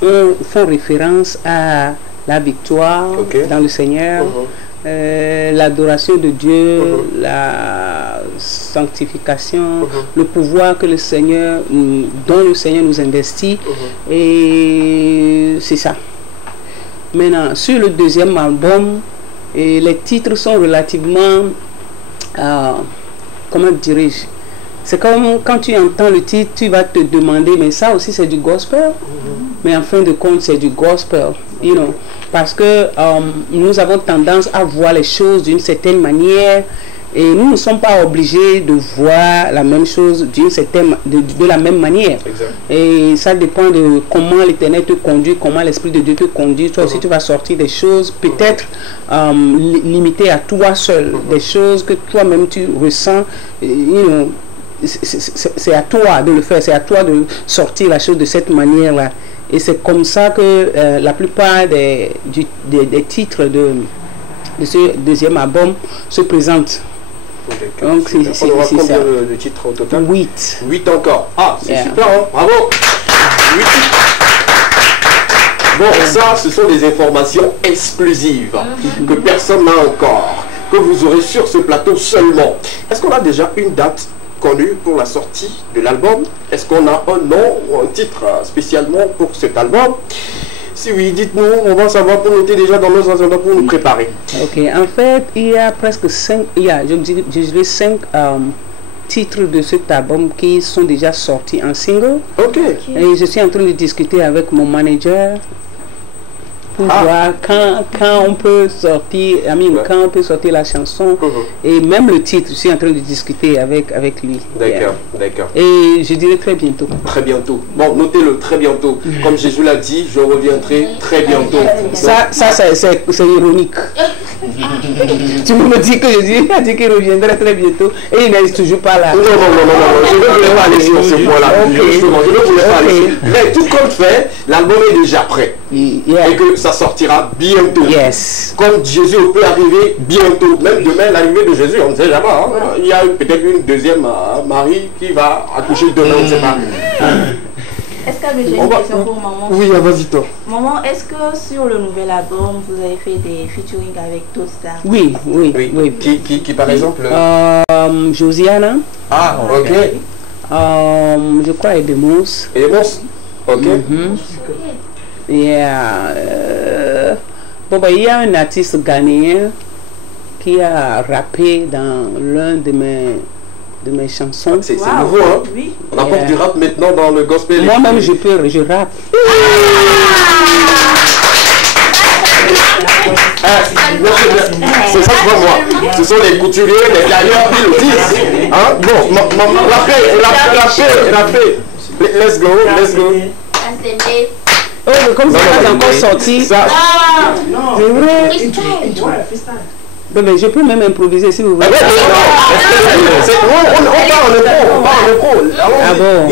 font référence à la victoire dans le Seigneur, l'adoration de Dieu, la sanctification, le pouvoir que le Seigneur, dont le Seigneur nous investit, et c'est ça. Maintenant, sur le deuxième album, les titres sont relativement, comment dirais-je, c'est comme quand tu entends le titre, tu vas te demander, mais ça aussi c'est du gospel, mais en fin de compte c'est du gospel, you know, parce que nous avons tendance à voir les choses d'une certaine manière et nous ne sommes pas obligés de voir la même chose d'une certaine, de la même manière. Exact. Et ça dépend de comment l'Éternel te conduit, comment l'Esprit de Dieu te conduit. Toi aussi tu vas sortir des choses peut-être limitées à toi seul, des choses que toi-même tu ressens, you know, c'est à toi de le faire, c'est à toi de sortir la chose de cette manière-là. Et c'est comme ça que la plupart des titres de ce deuxième album se présentent. Donc on aura combien de titres au total? 8. 8 encore. Ah, c'est super, hein? Bravo. 8. Bon, ça, ce sont des informations exclusives que personne n'a encore, que vous aurez sur ce plateau seulement. Est-ce qu'on a déjà une date connue pour la sortie de l'album? Est-ce qu'on a un nom ou un titre spécialement pour cet album? Si oui, dites-nous, on va savoir pour noter déjà dans nos agendas pour nous préparer. Ok, en fait, il y a presque 5, je dirais 5 titres de cet album qui sont déjà sortis en single. Ok. Et je suis en train de discuter avec mon manager pour voir quand on peut sortir, quand on peut sortir la chanson et même le titre. Je suis en train de discuter avec lui. D'accord, d'accord. Et je dirais très bientôt. Très bientôt. Bon, notez-le, très bientôt. Comme Jésus l'a dit, je reviendrai très bientôt. Ça c'est ironique. Tu me dis que Jésus a dit qu'il reviendrait très bientôt et il n'est toujours pas là. Non, je ne voulais pas aller sur ce point-là. Justement, je ne voulais pas aller. Mais tout compte fait, l'album est déjà prêt. Et que ça sortira bientôt. Yes. Comme Jésus peut arriver bientôt. Même demain, l'arrivée de Jésus, on ne sait jamais. Hein. Il y a peut-être une deuxième Marie qui va accoucher demain, on ne sait pas. Est-ce que j'ai une question pour maman? Oui, vas-y toi. Maman, est-ce que sur le nouvel album, vous avez fait des featuring avec d'autres stars? Oui. Qui par exemple? Josiana. Ah, ok. Je crois Edemos. Edemos? Ok. Bon, il y a un artiste ghanéen qui a rappé dans l'un de mes chansons. C'est nouveau, hein? Oui. On apporte du rap maintenant dans le gospel. Moi-même, je rappe. C'est ça que moi. Ce sont les couturiers, les gagnants qui le disent. Hein? Bon, rappez. Let's go. Oh, mais comme ça n'est encore sorti. Ça. C'est vrai. Mais je peux même improviser si vous voulez. On part en pro. Ah bon?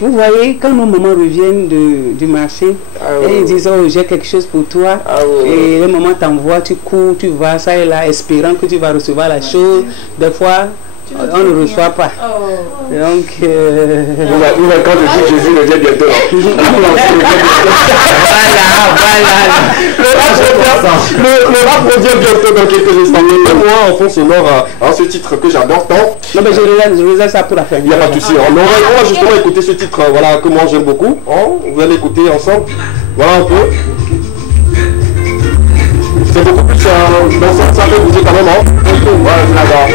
Vous voyez, quand nos mamans reviennent du marché, et ils disent, oh, j'ai quelque chose pour toi. Et le moment t'envoie, tu cours, tu vas, ça et là, espérant que tu vas recevoir la chose. Des fois, on ne reçoit pas. Donc, quand je dis Jésus le vient bientôt. Le rap revient bientôt dans quelques instants. Mais moi, en fond sonore, ce titre que j'adore tant. Non, mais je réserve ça pour la fin. Il n'y a pas de souci. On va justement écouter ce titre, voilà, que moi j'aime beaucoup. Vous allez écouter ensemble. Voilà un peu. C'est beaucoup plus dans ça fait bouger quand même. Voilà, je l'adore.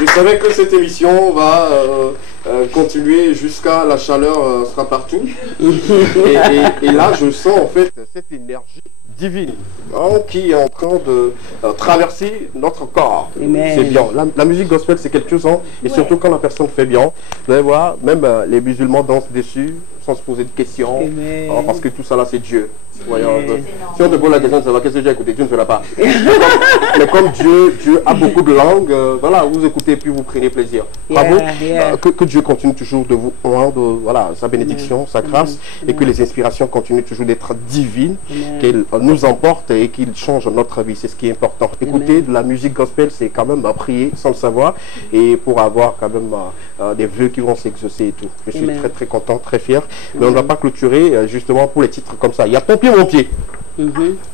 Je savais que cette émission va continuer jusqu'à la chaleur sera partout. Et là, je sens en fait cette énergie divine qui est en train de traverser notre corps. C'est bien. La musique gospel, c'est quelque chose. Et surtout quand la personne fait bien. Vous allez voir, même les musulmans dansent dessus sans se poser de questions. Parce que tout ça là, c'est Dieu. Voyons, si on te pose la question de savoir qu'est-ce que tu as écouté, tu ne feras pas. Mais comme Dieu a beaucoup de langues, voilà, vous écoutez puis vous prenez plaisir. Bravo. Que Dieu continue toujours de vous rendre voilà, sa bénédiction, sa grâce, et que les inspirations continuent toujours d'être divines, qu'elles nous emportent et qu'ils changent notre vie. C'est ce qui est important. Écouter de la musique gospel, c'est quand même prier sans le savoir, et pour avoir quand même des vœux qui vont s'exaucer et tout. Je suis très très content, très fier. Mais on ne va pas clôturer justement pour les titres comme ça. Il y a ton pied, mon pied.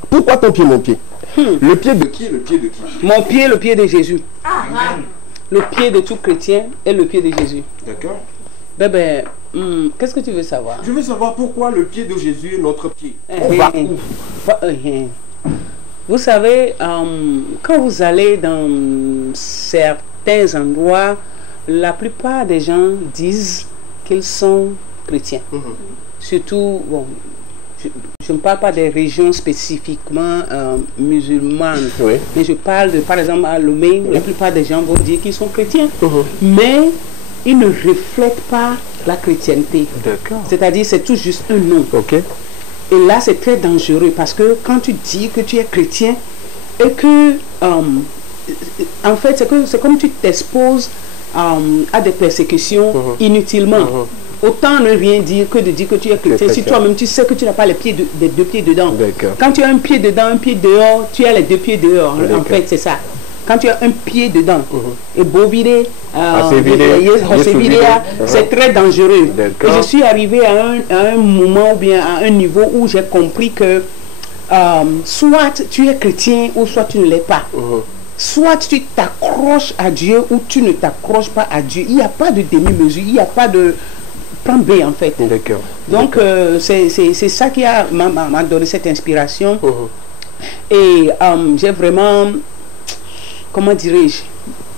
Pourquoi ton pied, mon pied? Le pied de qui? Le pied de qui? Mon pied, le pied de Jésus. Le pied de tout chrétien est le pied de Jésus. D'accord. Bébé, qu'est-ce que tu veux savoir? Je veux savoir pourquoi le pied de Jésus est notre pied. On va où? Vous savez, quand vous allez dans certains endroits, la plupart des gens disent qu'ils sont chrétiens. Surtout, bon, je ne parle pas des régions spécifiquement musulmanes, mais je parle de, par exemple, à Lomé, la plupart des gens vont dire qu'ils sont chrétiens, mais ils ne reflètent pas la chrétienté. C'est-à-dire, c'est tout juste un nom. Et là, c'est très dangereux parce que quand tu dis que tu es chrétien et que, en fait, c'est comme tu t'exposes à des persécutions inutilement. Autant ne rien dire que de dire que tu es chrétien si toi-même tu sais que tu n'as pas les deux pieds dedans. Quand tu as un pied dedans, un pied dehors, tu as les deux pieds dehors. En fait, c'est ça. Quand tu as un pied dedans, et bovide, c'est très dangereux. Et je suis arrivé à un moment ou bien à un niveau où j'ai compris que soit tu es chrétien ou soit tu ne l'es pas. Soit tu t'accroches à Dieu ou tu ne t'accroches pas à Dieu. Il n'y a pas de demi-mesure, il n'y a pas de plan B en fait. Donc c'est ça qui m'a donné cette inspiration. Et j'ai vraiment, comment dirais-je,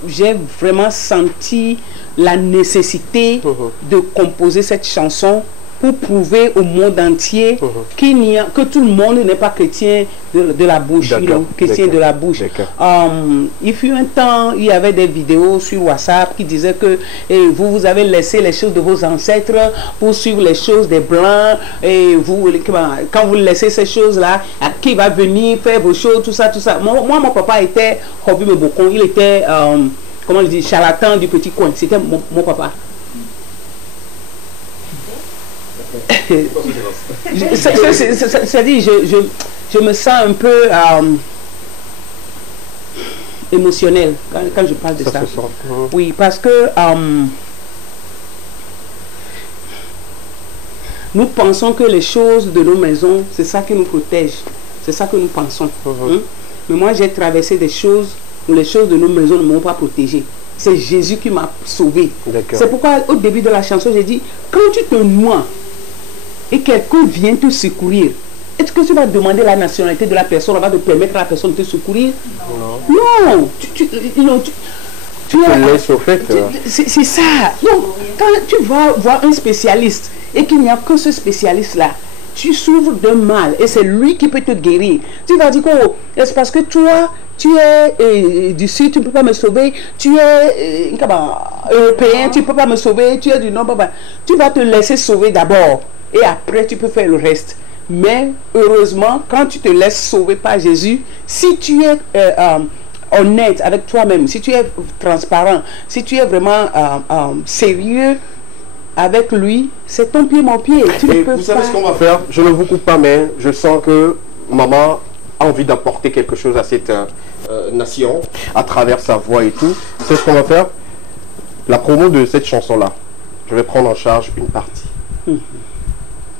j'ai vraiment senti la nécessité de composer cette chanson pour prouver au monde entier que tout le monde n'est pas chrétien de la bouche, chrétien de la bouche. Il fut un temps, il y avait des vidéos sur WhatsApp qui disaient que vous avez laissé les choses de vos ancêtres pour suivre les choses des Blancs, et quand vous laissez ces choses-là, qui va venir faire vos choses, tout ça, tout ça. Moi mon papa était Roby Mebokon, il était, comment on dit, charlatan du petit coin, c'était mon papa. C'est-à-dire, je me sens un peu émotionnel quand je parle de ça. Oui, parce que nous pensons que les choses de nos maisons, c'est ça qui nous protège. C'est ça que nous pensons. Mais moi, j'ai traversé des choses où les choses de nos maisons ne m'ont pas protégé. C'est Jésus qui m'a sauvé. C'est pourquoi au début de la chanson, j'ai dit, quand tu te noies, et quelqu'un vient te secourir, est-ce que tu vas demander la nationalité de la personne avant de permettre à la personne de te secourir? Non. Tu laisses au fait. C'est ça. Donc, quand tu vas voir un spécialiste et qu'il n'y a que ce spécialiste-là, tu souffres d'un mal et c'est lui qui peut te guérir. Tu vas dire que c'est parce que toi, tu es du Sud, tu ne peux pas me sauver. Tu es européen, tu ne peux pas me sauver. Tu es du Nord, tu vas te laisser sauver d'abord. Et après, tu peux faire le reste. Mais heureusement, quand tu te laisses sauver par Jésus, si tu es honnête avec toi-même, si tu es transparent, si tu es vraiment sérieux avec lui, c'est ton pied, mon pied. Vous savez ce qu'on va faire? Je ne vous coupe pas, mais je sens que maman a envie d'apporter quelque chose à cette nation, à travers sa voix et tout. C'est ce qu'on va faire. La promo de cette chanson-là, je vais prendre en charge une partie.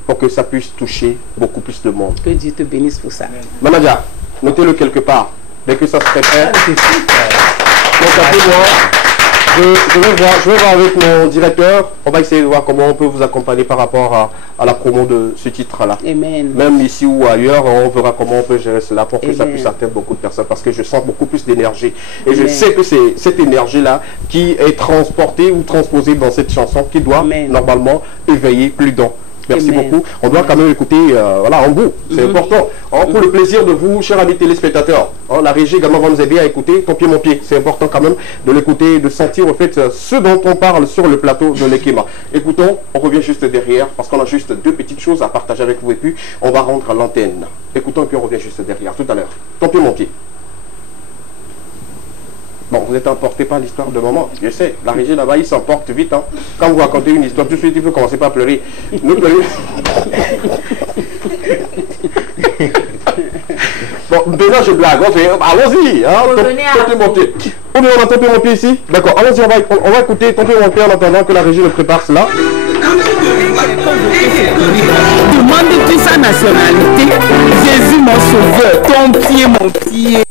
Pour que ça puisse toucher beaucoup plus de monde. Que Dieu te bénisse pour ça. Manadia, notez-le quelque part. Dès que ça se prépare. Donc je vais voir avec mon directeur. On va essayer de voir comment on peut vous accompagner par rapport à la promo de ce titre-là. Même ici ou ailleurs, on verra comment on peut gérer cela pour que ça puisse atteindre beaucoup de personnes. Parce que je sens beaucoup plus d'énergie. Et je sais que c'est cette énergie-là qui est transportée ou transposée dans cette chanson qui doit normalement éveiller plus d'un. Merci beaucoup. On doit quand même écouter voilà, en bout. C'est important. Pour le plaisir de vous, chers amis téléspectateurs, la régie également va nous aider à écouter Ton pied, mon pied. C'est important quand même de l'écouter, de sentir au fait ce dont on parle sur le plateau de l'Ekema. Écoutons, on revient juste derrière parce qu'on a juste deux petites choses à partager avec vous et puis on va rendre l'antenne. Écoutons et puis on revient juste derrière tout à l'heure. Ton pied, mon pied. Bon, vous êtes emporté par l'histoire de maman. Je sais, la régie là-bas, il s'emporte vite. Hein. Quand vous racontez une histoire, tout de suite, il faut commencer par pleurer. Ne pleurez. Bon, déjà, je blague. Allons-y. Hein, Ton mon pied. On a Ton pied, mon pied ici. D'accord, allons-y, on va écouter Ton pied, mon pied en attendant que la régie le prépare cela. Demande-tu sa nationalité? Jésus, mon sauveur. Ton pied, mon pied.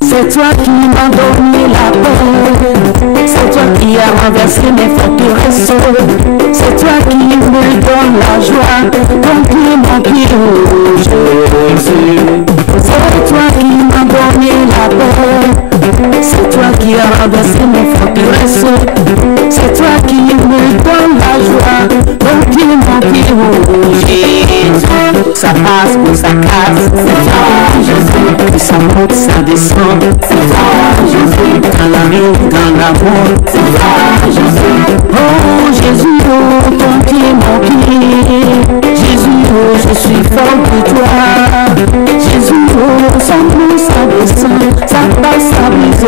C'est toi qui m'as donné la paix. C'est toi qui as renversé mes forteresses. C'est toi qui me donne la joie. Ton pied, mon pied, oh Jésus. C'est toi qui m'as donné la paix. C'est toi qui as renversé mes forteresses. C'est toi qui me donne la joie. Ton pied, mon pied, oh Jésus. Ça passe pour ça casse. C'est toi, Jésus. Que ça monte, ça descend. C'est toi, Jésus, dans la vie, dans l'amour. C'est toi, Jésus. Oh Jésus, oh ton pied, mon pied. Jésus, oh je suis fort de toi. Jésus, oh sans nous, ça descend. Ça passe, ça brise.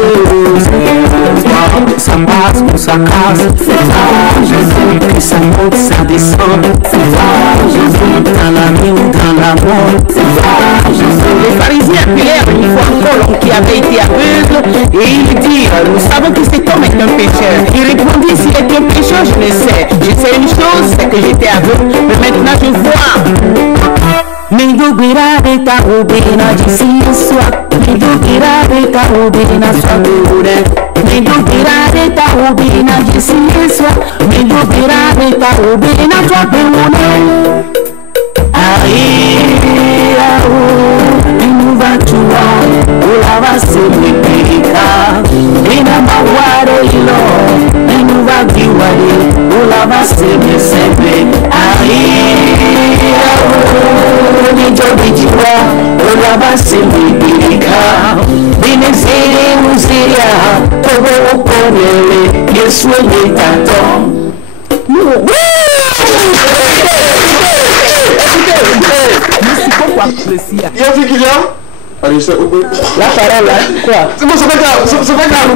Ça passe pour ça casse. C'est toi, Jésus. Que ça monte, ça descend. C'est toi, Jésus, dans la vie, dans l'amour. C'est toi, Jésus. Les pharisiens appelèrent une fois encore l'homme qui avait été aveugle et il dit, nous savons que cet homme est un pécheur. Il répondit, s'il est un pécheur, je le sais. Je sais une chose, c'est que j'étais aveugle, mais maintenant je vois. Mindubira beta ubina jisiswa. Mindubira beta ubina swabure. Mindubira beta ubina jisiswa. Mindubira beta ubina swabure. Aïe, nous va tuer, on va se libérer. Ina maware ilo, nous va diwale, on va se libérer. Aïe, ni jobi jiwa, on va se libérer. Binezere muzeya, tobo okole, Yesu etato. Merci beaucoup apprécié. Il y a qui vient? Allez, c'est où? La parole là, quoi? C'est bon, c'est pas grave, c'est pas grave.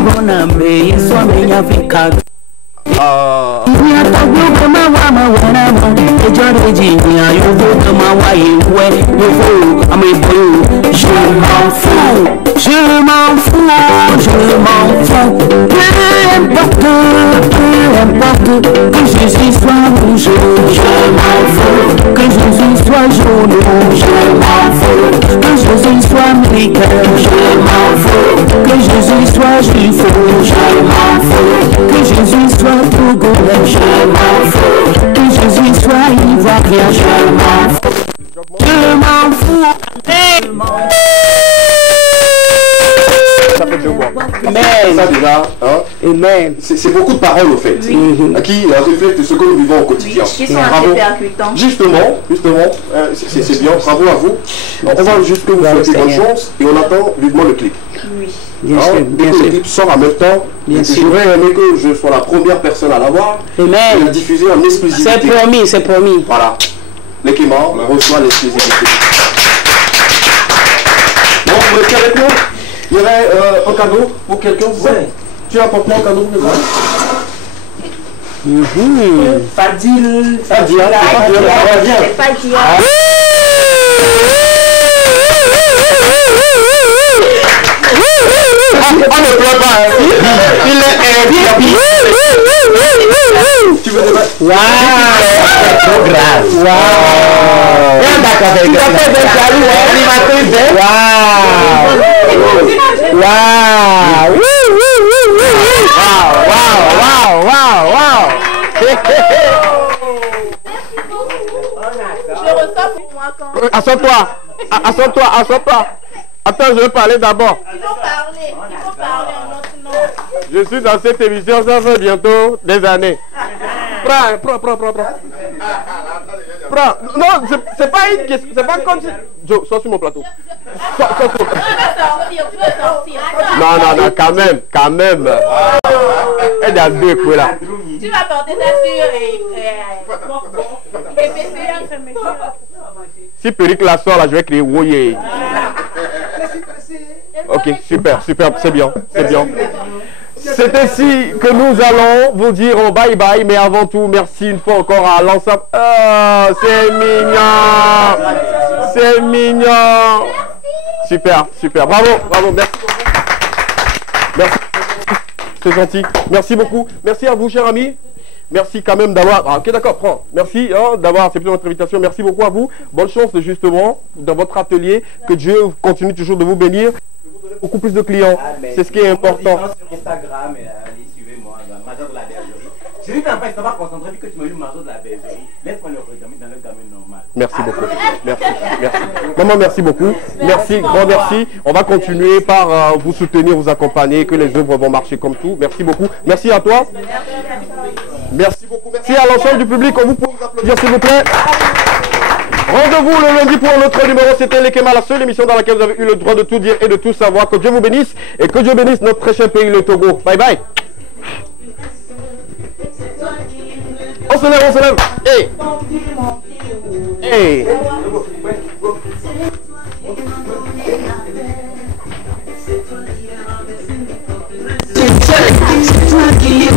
Je m'en fous, peu importe que Jésus soit rouge, je m'en fous, que Jésus soit jaune, je m'en fous, que Jésus soit américain, je m'en fous, que Jésus soit juif, je m'en fous, que Jésus soit togolais, je m'en fous, que Jésus soit ivoirien, je m'en fous, je m'en fous, je m'en fous. Ça fait 2 mois. Ça déjà, hein? C'est beaucoup de paroles au fait, qui reflètent ce que nous vivons au quotidien. Qui sont assez percutants. Justement, c'est bien, bravo à vous. On va juste vous souhaiter bonne chance et on attend vivement le clip. Oui. Bien sûr, dès que le clip sort en même temps, j'aurais aimé que je sois la première personne à l'avoir et le diffuser en exclusivité. C'est promis, c'est promis. Voilà. L'Ekema reçoit l'exclusivité. Bon, vous restez avec nous? Il y aurait un cadeau pour quelqu'un. Ouais. Tu as apporté un cadeau pour quelqu'un? Fadil. On ne pleure pas. Il est tu veux débattre? Waouh! Trop grave. Waouh! Tu t'appelles de Jalou, animatrice. Waouh! Waouh! Waouh! Je reçois pour moi quand... Assois-toi. Attends, je vais parler d'abord. Il faut parler en notre nom. Je suis dans cette émission, ça fait bientôt des années. Prends. Prends. Non, c'est pas une question. C'est pas comme si... Joe, sois sur mon plateau. Sois sur mon plateau. Non, quand même. Elle est à deux coups là. Tu vas porter ça sur... Si Peric la sort là, je vais crier Woye. Ok, super, c'est bien. C'est ainsi que nous allons vous dire bye bye, mais avant tout, merci une fois encore à l'ensemble. Oh, c'est mignon. Super, bravo, merci. C'est gentil, merci beaucoup. Merci à vous, chers amis. Merci quand même d'avoir... Ah, ok, d'accord, prends. Merci d'avoir accepté notre invitation. Merci beaucoup à vous. Bonne chance, justement, dans votre atelier. Que Dieu continue toujours de vous bénir. Beaucoup plus de clients. C'est ce qui est important. Sur Instagram, allez, suivez-moi, Major de la Bergerie. Je dis pas, ça va concentrer, vu que tu m'as lu Major de la Bergerie. Laisse-moi le regarder dans le domaine normal. Merci beaucoup. Merci. Maman, merci beaucoup. Merci, grand merci. On va continuer par vous soutenir, vous accompagner, que les œuvres vont marcher comme tout. Merci beaucoup. Merci à toi. Merci beaucoup. Merci à l'ensemble du public. On vous peut vous applaudir, s'il vous plaît. Rendez-vous le lundi pour notre numéro. C'était Lekema, la seule émission dans laquelle vous avez eu le droit de tout dire et de tout savoir. Que Dieu vous bénisse et que Dieu bénisse notre très cher pays, le Togo. Bye bye. On se lève. Hey. C'est toi qui